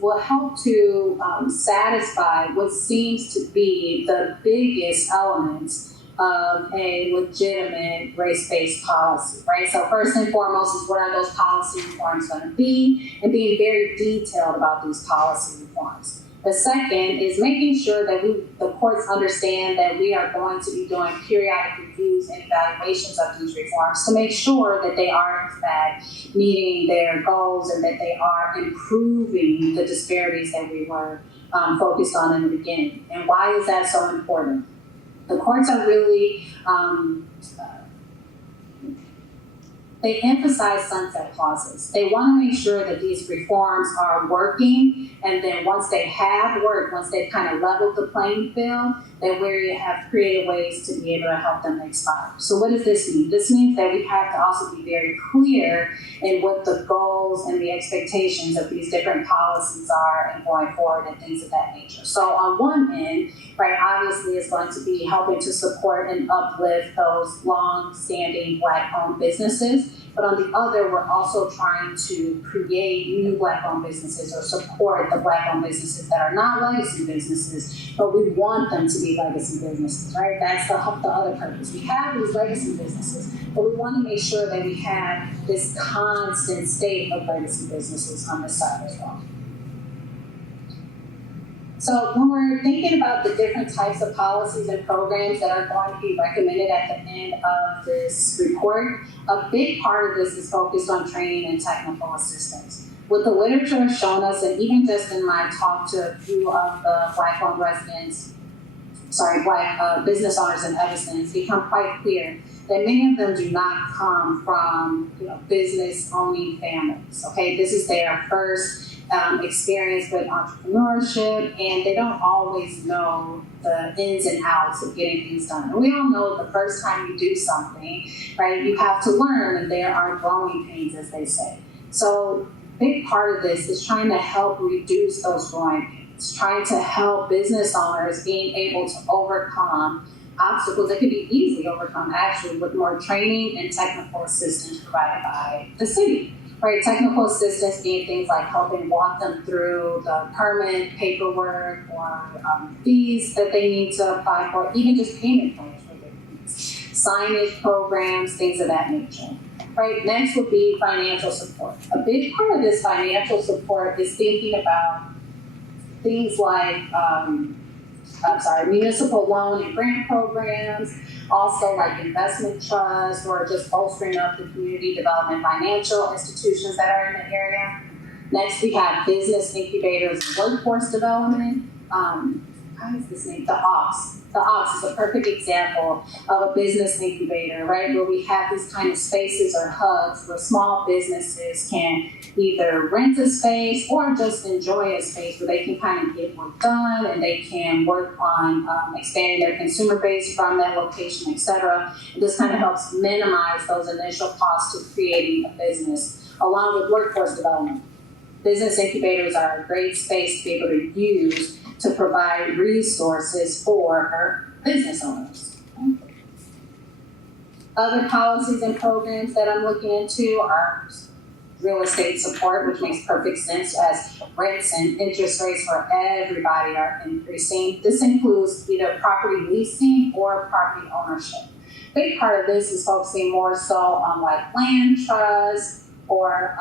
will help to satisfy what seems to be the biggest elements of a legitimate race-based policy, right? So first and foremost is what are those policy reforms going to be, and being very detailed about these policy reforms. The second is making sure that the courts understand that we are going to be doing periodic reviews and evaluations of these reforms to make sure that they are in fact meeting their goals and that they are improving the disparities that we were focused on in the beginning. And why is that so important? The courts are really, they emphasize sunset clauses. They want to make sure that these reforms are working, and then once they have worked, once they've kind of leveled the playing field, that we have created ways to be able to help them expire. So what does this mean? This means that we have to also be very clear in what the goals and the expectations of these different policies are and going forward and things of that nature. So on one end, right, obviously it's going to be helping to support and uplift those long-standing Black-owned businesses. But on the other, we're also trying to create new Black-owned businesses or support the Black-owned businesses that are not legacy businesses, but we want them to be legacy businesses, right? That's the other purpose. We have these legacy businesses, but we want to make sure that we have this constant state of legacy businesses on this side as well. So when we're thinking about the different types of policies and programs that are going to be recommended at the end of this report, a big part of this is focused on training and technical assistance. What the literature has shown us, and even just in my talk to a few of the Black-owned Black business owners in Evanston, it's become quite clear that many of them do not come from business-owning families. Okay, this is their first experience with entrepreneurship, and they don't always know the ins and outs of getting things done. And we all know the first time you do something, right, you have to learn, and there are growing pains, as they say. So a big part of this is trying to help reduce those growing pains, trying to help business owners being able to overcome obstacles that could be easily overcome actually with more training and technical assistance provided by the city. Right, technical assistance being things like helping walk them through the permit paperwork or fees that they need to apply for, even just payment plans for their fees, signage programs, things of that nature. Right, next would be financial support. A big part of this financial support is thinking about things like municipal loan and grant programs, also like investment trusts or just bolstering up the community development financial institutions that are in the area. Next, we have business incubators and workforce development. How is this name? The OX. The OX is a perfect example of a business incubator, right? Where we have these kind of spaces or hubs where small businesses can either rent a space or just enjoy a space where they can kind of get work done and they can work on expanding their consumer base from that location, et cetera. This kind of helps minimize those initial costs to creating a business, along with workforce development. Business incubators are a great space to be able to use to provide resources for our business owners. Other policies and programs that I'm looking into are real estate support, which makes perfect sense as rents and interest rates for everybody are increasing. This includes either property leasing or property ownership. A big part of this is focusing more so on like land trusts or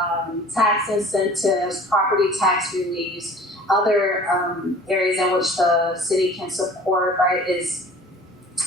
tax incentives, property tax reliefs. Other areas in which the city can support, right, is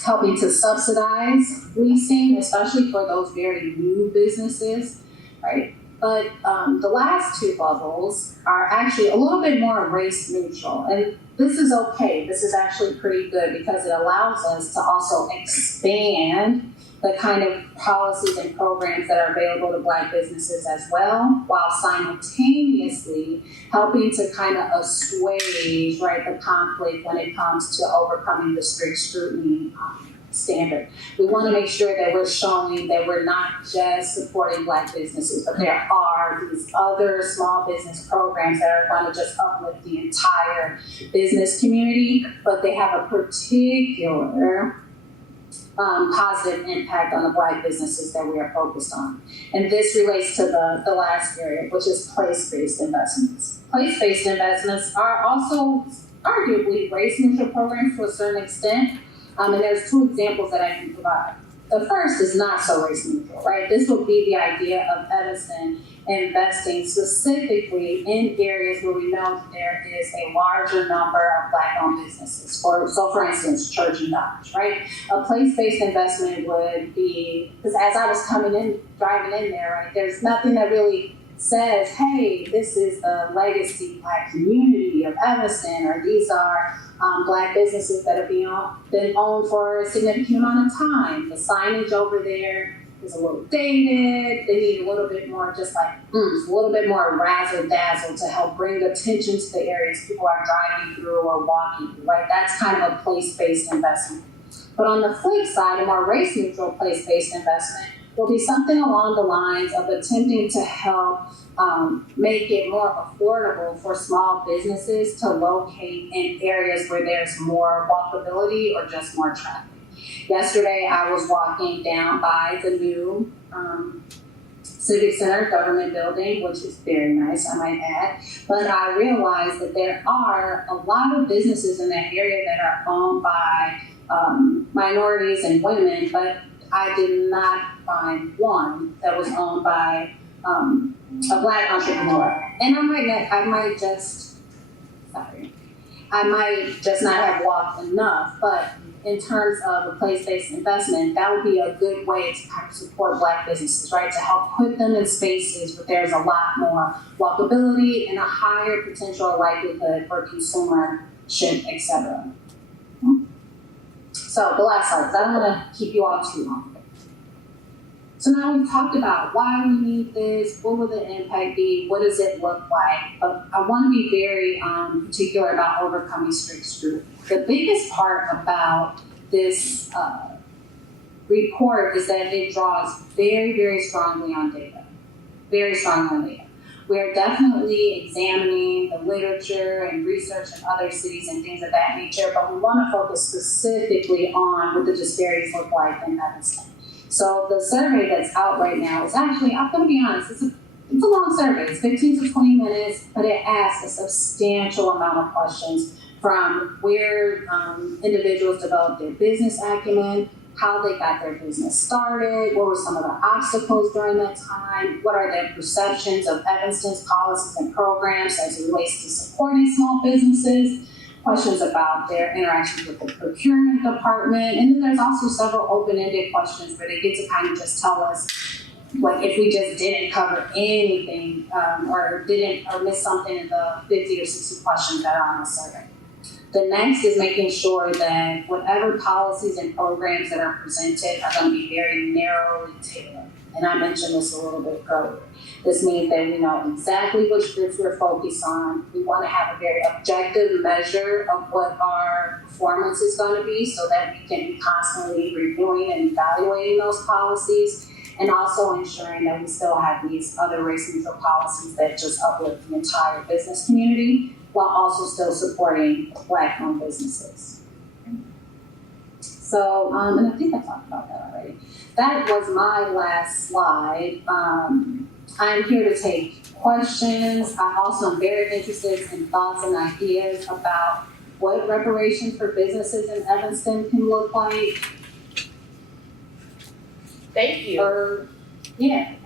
helping to subsidize leasing, especially for those very new businesses, right? But the last two bubbles are actually a little bit more race neutral. And this is okay. This is actually pretty good because it allows us to also expand the kind of policies and programs that are available to Black businesses as well, while simultaneously helping to kind of assuage, right, the conflict when it comes to overcoming the strict scrutiny standard. We want to make sure that we're showing that we're not just supporting Black businesses, but there are these other small business programs that are going to just uplift the entire business community, but they have a particular positive impact on the Black businesses that we are focused on. And this relates to the last area, which is place-based investments. Place-based investments are also arguably race-neutral programs to a certain extent. And there's two examples that I can provide. The first is not so race-neutral, right? This would be the idea of Evanston investing specifically in areas where we know that there is a larger number of Black-owned businesses. So for instance, Church and Dodge, right? A place-based investment would be, because as I was driving in there, right, there's nothing that really says, hey, this is the legacy Black community of Evanston, or these are Black businesses that have been owned for a significant amount of time. The signage over there is a little dated. They need a little bit more, just like a little bit more razzle dazzle to help bring attention to the areas people are driving through or walking through, right? That's kind of a place-based investment. But on the flip side, a more race-neutral place-based investment will be something along the lines of attempting to help make it more affordable for small businesses to locate in areas where there's more walkability or just more traffic. Yesterday, I was walking down by the new Civic Center government building, which is very nice, I might add. But I realized that there are a lot of businesses in that area that are owned by minorities and women, but I did not find one that was owned by a Black entrepreneur. And I might just not have walked enough, but in terms of a place-based investment, that would be a good way to kind of support Black businesses, right? To help put them in spaces where there's a lot more walkability and a higher potential likelihood for consumership, et cetera. So the last slide, because I don't want to keep you all too long. So now we've talked about why we need this, what will the impact be, what does it look like? But I want to be very particular about overcoming strict scrutiny. The biggest part about this report is that it draws very, very strongly on data. Very strongly on data. We are definitely examining the literature and research in other cities and things of that nature, but we want to focus specifically on what the disparities look like in Evanston. So the survey that's out right now is actually, I'm going to be honest, it's a long survey. It's 15 to 20 minutes, but it asks a substantial amount of questions from where individuals developed their business acumen, how they got their business started, what were some of the obstacles during that time, what are their perceptions of Evanston's policies and programs as it relates to supporting small businesses, questions about their interactions with the procurement department, and then there's also several open-ended questions where they get to kind of just tell us, like, if we just didn't cover anything or missed something in the 50 or 60 questions that are on the survey. The next is making sure that whatever policies and programs that are presented are going to be very narrowly tailored. And I mentioned this a little bit earlier. This means that we know exactly which groups we're focused on. We want to have a very objective measure of what our performance is going to be so that we can be constantly reviewing and evaluating those policies, and also ensuring that we still have these other race-neutral policies that just uplift the entire business community, while also still supporting Black-owned businesses. So, and I think I talked about that already. That was my last slide. I'm here to take questions. I also am very interested in thoughts and ideas about what reparations for businesses in Evanston can look like. Thank you. Or,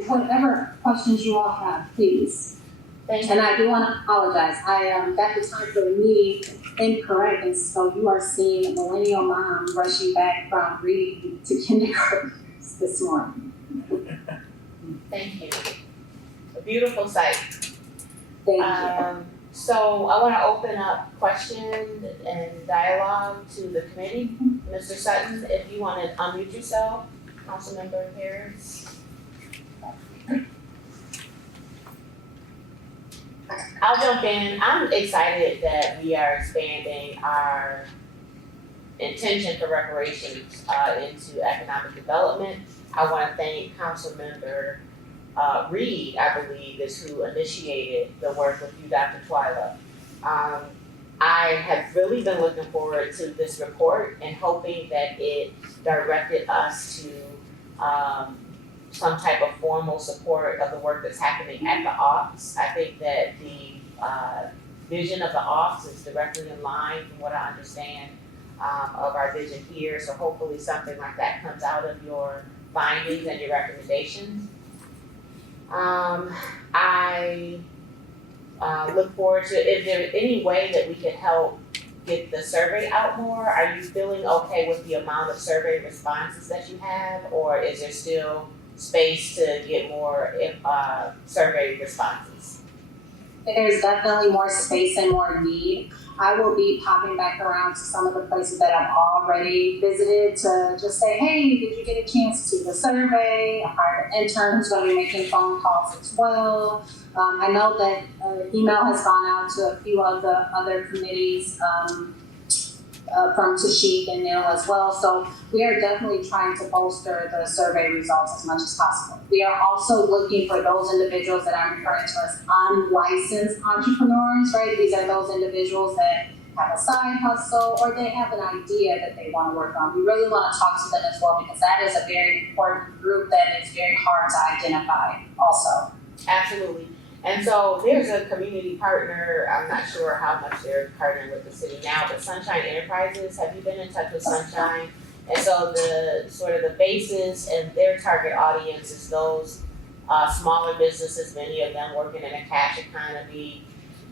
whatever questions you all have, please. Thank you. And I do want to apologize. I got the time for the meeting incorrect, and so you are seeing a millennial mom rushing back from reading to kindergarten this morning. Thank you. A beautiful sight. Thank you. So I want to open up questions and dialogue to the committee. Mr. Sutton, if you want to unmute yourself, Councilmember Harris. I'll jump in. I'm excited that we are expanding our intention for reparations into economic development. I want to thank Councilmember Reed, I believe, is who initiated the work with you, Dr. Twyla. I have really been looking forward to this report and hoping that it directed us to some type of formal support of the work that's happening at the office. I think that the vision of the office is directly in line, from what I understand, of our vision here. So hopefully something like that comes out of your findings and your recommendations. I look forward to, if there's any way that we can help get the survey out more. Are you feeling okay with the amount of survey responses that you have, or is there still space to get more survey responses? There's definitely more space and more need. I will be popping back around to some of the places that I've already visited to just say, hey, did you get a chance to see the survey? I hired an intern who's going to be making phone calls as well. I know that email has gone out to a few of the other committees from Tashik and Neil as well. So we are definitely trying to bolster the survey results as much as possible. We are also looking for those individuals that I'm referring to as unlicensed entrepreneurs, right? These are those individuals that have a side hustle or they have an idea that they want to work on. We really want to talk to them as well because that is a very important group that is very hard to identify also. Absolutely. And so there's a community partner, I'm not sure how much they're partnering with the city now, but Sunshine Enterprises, have you been in touch with Sunshine? And so the sort of the basis and their target audience is those smaller businesses, many of them working in a cash economy,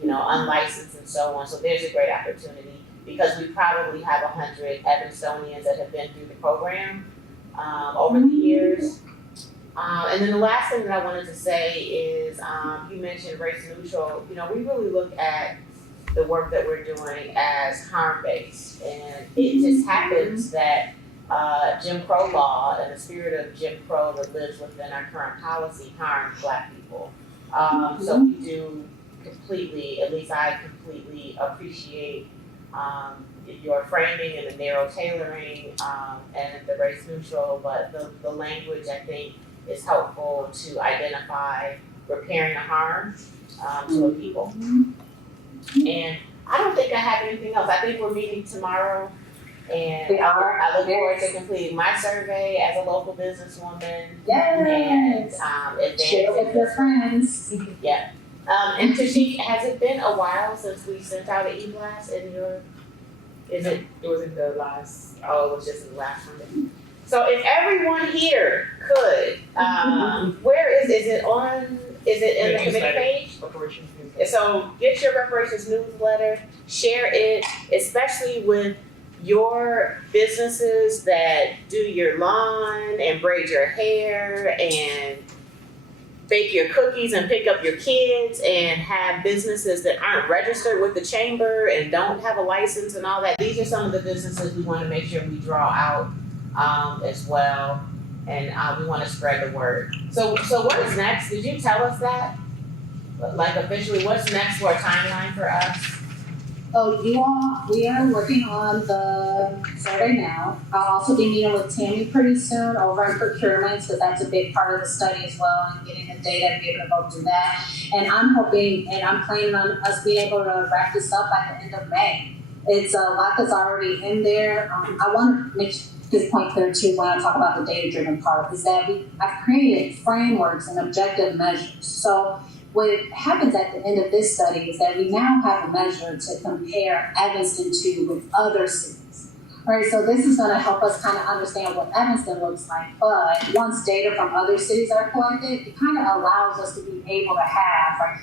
unlicensed and so on. So there's a great opportunity because we probably have 100 Evanstonians that have been through the program over the years. And then the last thing that I wanted to say is, you mentioned race neutral. We really look at the work that we're doing as harm-based. And it just happens that Jim Crow law and the spirit of Jim Crow that lives within our current policy harms Black people. So we do completely, at least I completely appreciate your framing and the narrow tailoring and the race neutral, but the language, I think, is helpful to identify repairing the harm to a people. And I don't think I have anything else. I think we're meeting tomorrow, and We are. I look forward to completing my survey as a local businesswoman. Yes. And Share with your friends. Yeah. And Tashik, has it been a while since we sent out an e-blast in your? It was in the last. Oh, it was just in the last one. So if everyone here could, where is it on? Is it in the committee page? Reparations newsletter. So get your reparations newsletter, share it, especially with your businesses that do your lawn and braid your hair and bake your cookies and pick up your kids and have businesses that aren't registered with the chamber and don't have a license and all that. These are some of the businesses we want to make sure we draw out as well. And we want to spread the word. So what is next? Did you tell us that? Like officially, what's next for a timeline for us? Oh, we are working on the survey now. I'll also be meeting with Tammy pretty soon over in procurement, because that's a big part of the study as well, and getting the data to be able to go through that. And I'm hoping, and I'm planning on us being able to wrap this up by the end of May. It's a lot that's already in there. I want to make this point clear too when I talk about the data-driven part, is that I've created frameworks and objective measures. So what happens at the end of this study is that we now have a measure to compare Evanston to with other cities. All right, so this is going to help us kind of understand what Evanston looks like. But once data from other cities are collected, it kind of allows us to be able to have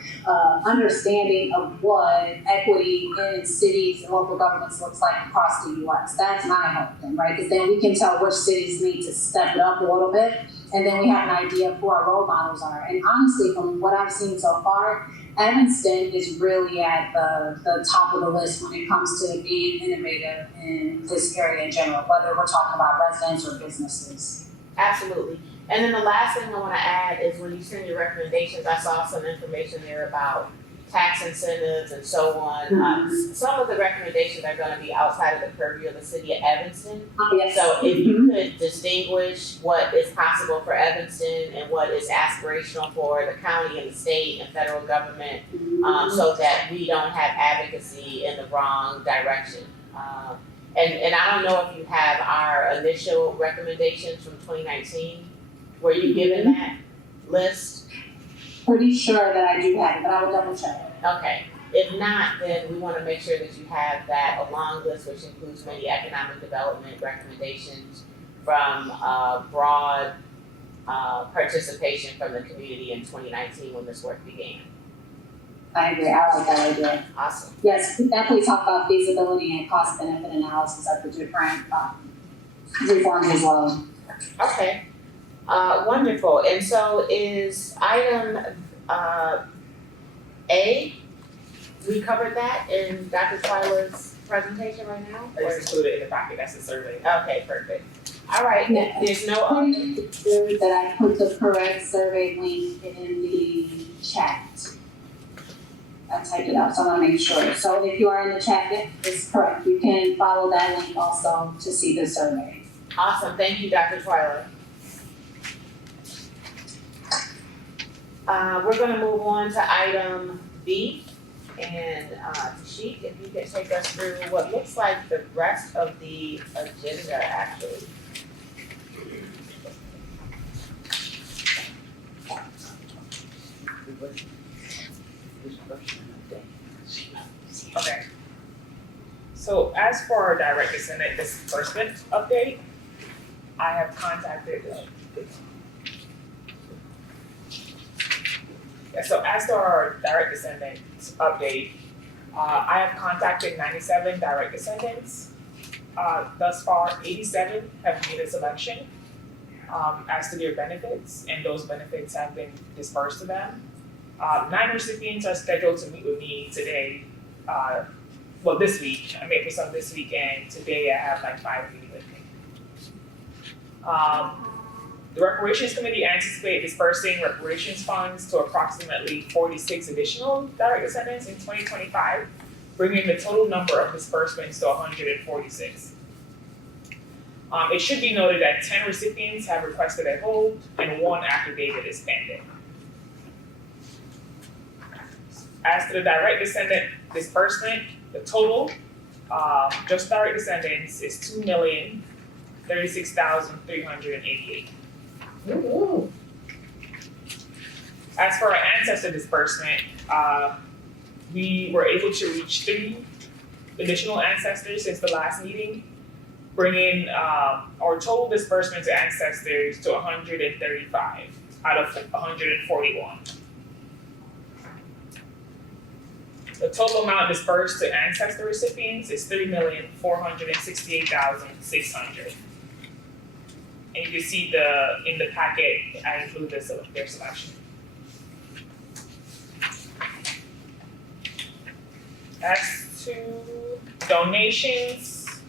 understanding of what equity in cities and local governments looks like across the U.S. That's my hope, then, right? Because then we can tell which cities need to step it up a little bit. And then we have an idea of who our role models are. And honestly, from what I've seen so far, Evanston is really at the top of the list when it comes to being innovative in this area in general, whether we're talking about residents or businesses. Absolutely. And then the last thing I want to add is when you send your recommendations, I saw some information there about tax incentives and so on. Some of the recommendations are gonna be outside of the purview of the city of Evanston. Yes. So if you could distinguish what is possible for Evanston and what is aspirational for the county and the state and federal government, so that we don't have advocacy in the wrong direction. And I don't know if you have our initial recommendations from 2019. Were you given that list? Pretty sure that I do have it, but I will double check. Okay. If not, then we want to make sure that you have that a long list, which includes many economic development recommendations from broad participation from the community in 2019 when this work began. I agree, I like that idea. Awesome. Yes, we definitely talk about feasibility and cost benefit analysis of the different reforms as well. Okay. Wonderful. And so is item A, we covered that in Dr. Twyla's presentation right now? It's included in the packet, that's the survey. Okay, perfect. All right, Yeah. there's no other. Pretty sure that I put the correct survey link in the chat. I typed it out, so I wanna make sure. So if you are in the chat, it's correct. You can follow that link also to see the survey. Awesome, thank you, Dr. Twyla. We're gonna move on to item B, and Tashik, if you could take us through what looks like the rest of the agenda, actually. Okay. So as for our direct descendant disbursement update, I have contacted, so as for our direct descendants update, I have contacted 97 direct descendants. Thus far, 87 have made a selection as to their benefits, and those benefits have been dispersed to them. 9 recipients are scheduled to meet with me today. Well, this week. I met with some this week, and today I have like 5 meeting with me. The Reparations Committee anticipates dispersing reparations funds to approximately 46 additional direct descendants in 2025, bringing the total number of disbursements to 146. It should be noted that 10 recipients have requested a hold and 1 affidavit is pending. As to the direct descendant disbursement, the total, just direct descendants is $2,036,388. As for our ancestor disbursement, we were able to reach 3 additional ancestors since the last meeting, bringing our total disbursement to ancestors to 135 out of 141. The total amount dispersed to ancestor recipients is $3,468,600. And you can see in the packet, I include their selection. As to donations,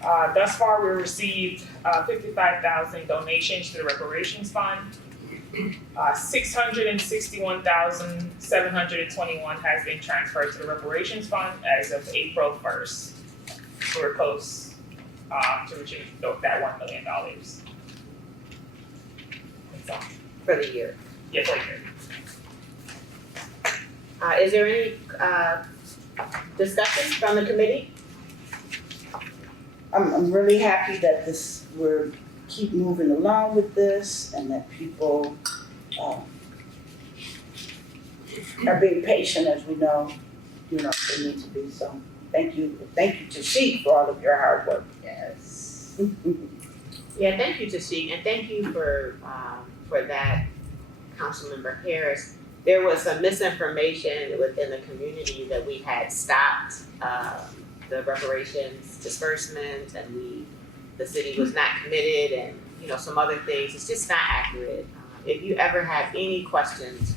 thus far we received 55,000 donations to the Reparations Fund. 661,721 has been transferred to the Reparations Fund as of April 1st. So we're close to reaching that $1 million. That's all. For the year. Yeah, for the year. Is there any discussion from the committee? I'm really happy that we're keep moving along with this and that people are being patient, as we know, they need to be. So thank you Tashik for all of your hard work. Yes. Yeah, thank you, Tashik, and thank you for that, Councilmember Harris. There was some misinformation within the community that we had stopped the reparations disbursement and the city was not committed and some other things. It's just not accurate. If you ever have any questions,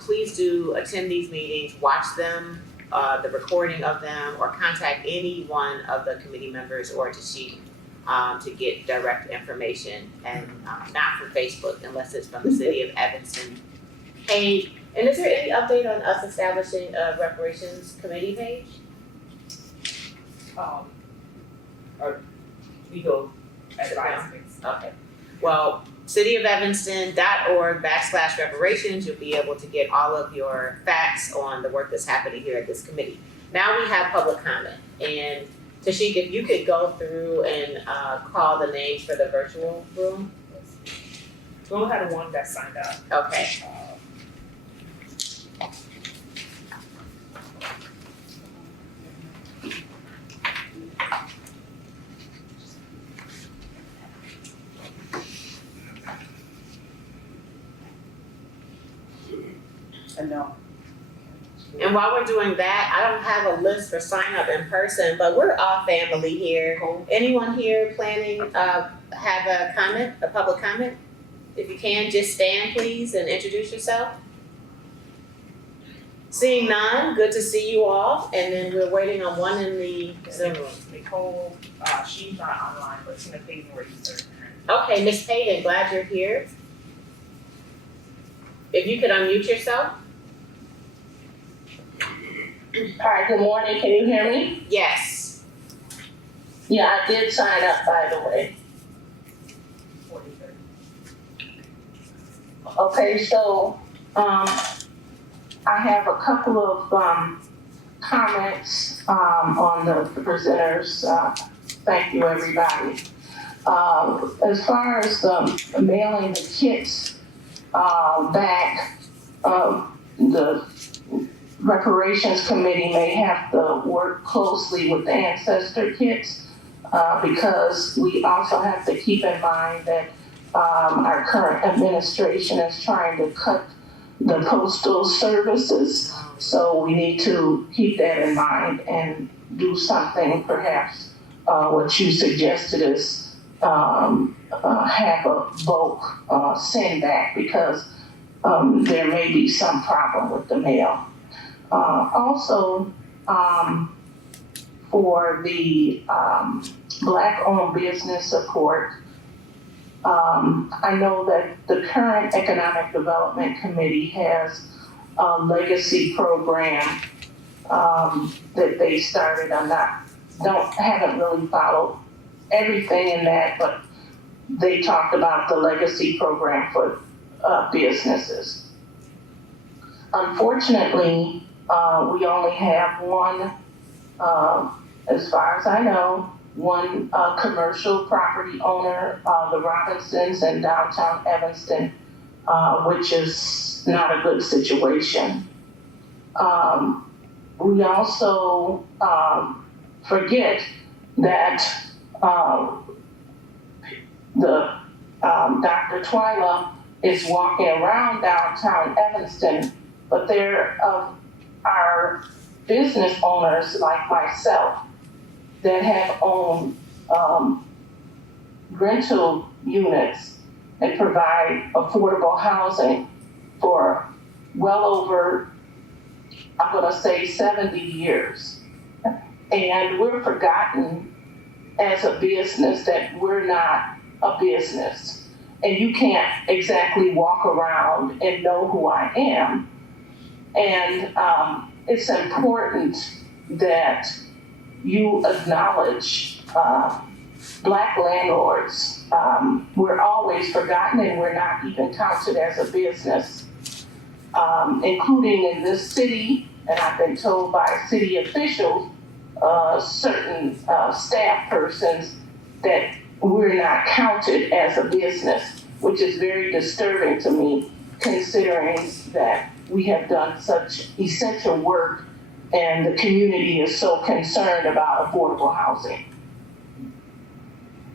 please do attend these meetings, watch them, the recording of them, or contact any one of the committee members or Tashik to get direct information, and not from Facebook unless it's from the city of Evanston page. And is there any update on us establishing a reparations committee page? Or legal advice. Okay. Well, cityofevanston.org/reparations, you'll be able to get all of your facts on the work that's happening here at this committee. Now we have public comment, and Tashika, if you could go through and call the names for the virtual room. We only had one that signed up. Okay. No. And while we're doing that, I don't have a list for sign up in person, but we're all family here. Anyone here planning have a comment, a public comment? If you can, just stand please and introduce yourself. Seeing none, good to see you all, and then we're waiting on one in the Zoom room. Nicole, she's not online, but Tina Payton registered. Okay, Miss Payton, glad you're here. If you could unmute yourself. Hi, good morning. Can you hear me? Yes. Yeah, I did sign up, by the way. Okay, so I have a couple of comments on the presenters. Thank you, everybody. As far as mailing the kits back, the Reparations Committee may have to work closely with the ancestor kits because we also have to keep in mind that our current administration is trying to cut the postal services. So we need to keep that in mind and do something, perhaps what you suggested is have a bulk send back because there may be some problem with the mail. Also, for the Black-owned business support, I know that the current Economic Development Committee has a legacy program that they started. Haven't really followed everything in that, but they talked about the legacy program for businesses. Unfortunately, we only have one, as far as I know, one commercial property owner, the Robinsons in downtown Evanston, which is not a good situation. We also forget that Dr. Twyla is walking around downtown Evanston, but there are business owners like myself that have owned rental units and provide affordable housing for well over, I'm gonna say 70 years. And we're forgotten as a business that we're not a business. And you can't exactly walk around and know who I am. And it's important that you acknowledge Black landlords. We're always forgotten and we're not even counted as a business, including in this city. And I've been told by city officials, certain staff persons, that we're not counted as a business, which is very disturbing to me, considering that we have done such essential work and the community is so concerned about affordable housing.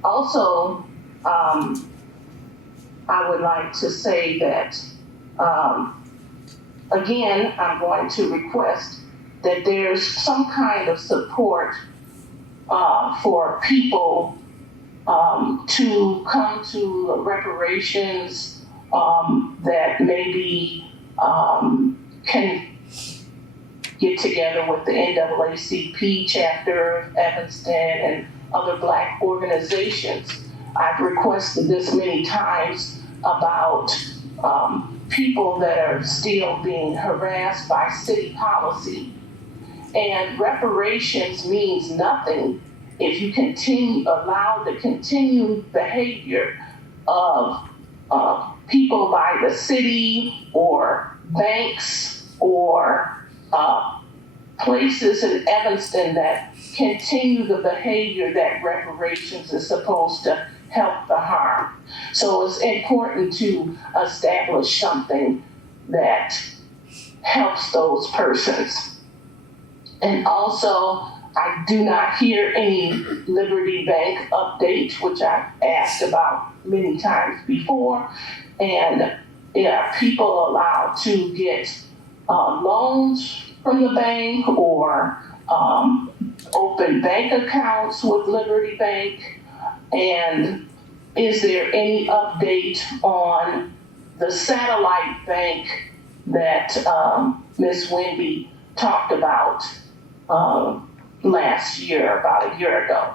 Also, I would like to say that, again, I'm going to request that there's some kind of support for people to come to reparations that maybe can get together with the NAACP chapter of Evanston and other Black organizations. I've requested this many times about people that are still being harassed by city policy. And reparations means nothing if you allow the continued behavior of people by the city or banks or places in Evanston that continue the behavior that reparations is supposed to help the harm. So it's important to establish something that helps those persons. And also, I do not hear any Liberty Bank update, which I've asked about many times before. And people allowed to get loans from the bank or open bank accounts with Liberty Bank? And is there any update on the satellite bank that Ms. Wendy talked about last year, about a year ago?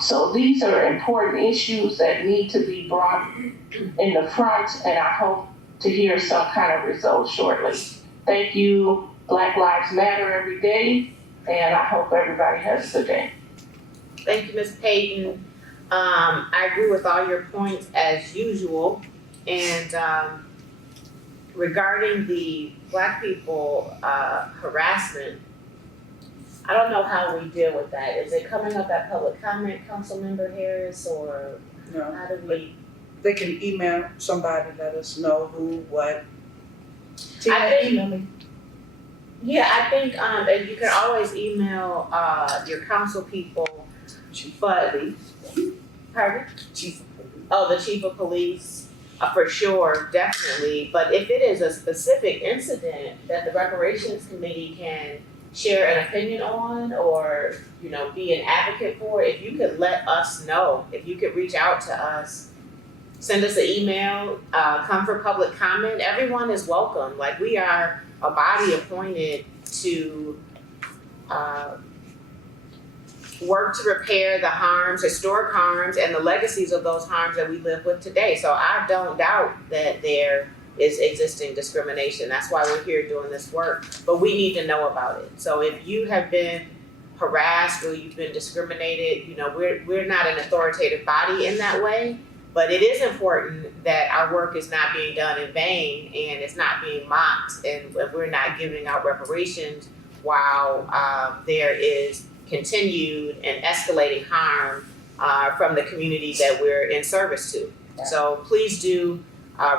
So these are important issues that need to be brought in the front, and I hope to hear some kind of result shortly. Thank you. Black Lives Matter every day, and I hope everybody has a good day. Thank you, Ms. Payton. I agree with all your points as usual. And regarding the Black people harassment, I don't know how we deal with that. Is it coming up at public comment, Councilmember Harris, or No, how do we? they can email somebody, let us know who, what. I think- email me. Yeah, I think and you can always email your council people, but pardon? Chief of Police. Oh, the chief of police, for sure, definitely. But if it is a specific incident that the reparations committee can share an opinion on, or be an advocate for, if you could let us know, if you could reach out to us, send us an email, come for public comment. Everyone is welcome. Like, we are a body appointed to work to repair the harms, historic harms, and the legacies of those harms that we live with today. So I don't doubt that there is existing discrimination. That's why we're here doing this work. But we need to know about it. So if you have been harassed or you've been discriminated, we're not an authoritative body in that way. But it is important that our work is not being done in vain and it's not being mocked, and we're not giving out reparations while there is continued and escalating harm from the community that we're in service to. So please do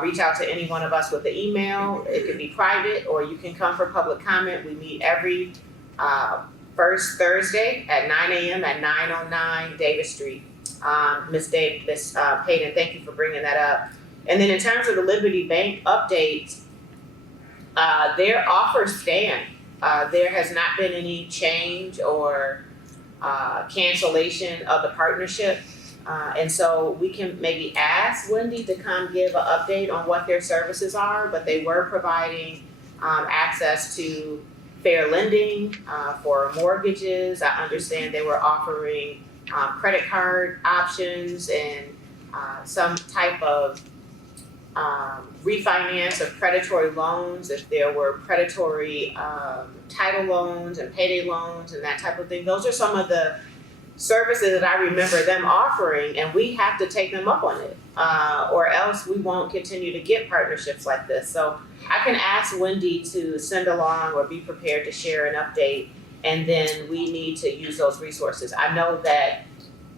reach out to any one of us with the email. It can be private, or you can come for public comment. We meet every first Thursday at 9 a.m. at 909 Davis Street. Ms. Payton, thank you for bringing that up. And then in terms of the Liberty Bank updates, their offers stand. There has not been any change or cancellation of the partnership. And so we can maybe ask Wendy to come give an update on what their services are, but they were providing access to fair lending for mortgages. I understand they were offering credit card options and some type of refinance of predatory loans if there were predatory title loans and payday loans and that type of thing. Those are some of the services that I remember them offering, and we have to take them up on it, or else we won't continue to get partnerships like this. So I can ask Wendy to send along or be prepared to share an update, and then we need to use those resources. I know that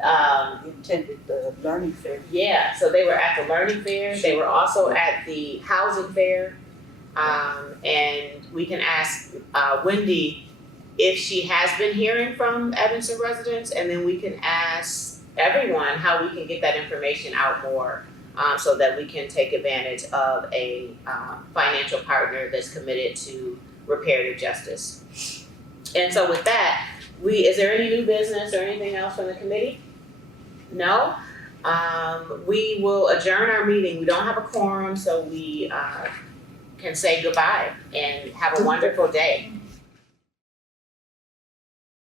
Attended the learning fair. yeah, so they were at the learning fair, they were also at the housing fair, and we can ask Wendy if she has been hearing from Evanston residents, and then we can ask everyone how we can get that information out more, so that we can take advantage of a financial partner that's committed to reparative justice. And so with that, is there any new business or anything else from the committee? No? We will adjourn our meeting. We don't have a quorum, so we can say goodbye and have a wonderful day.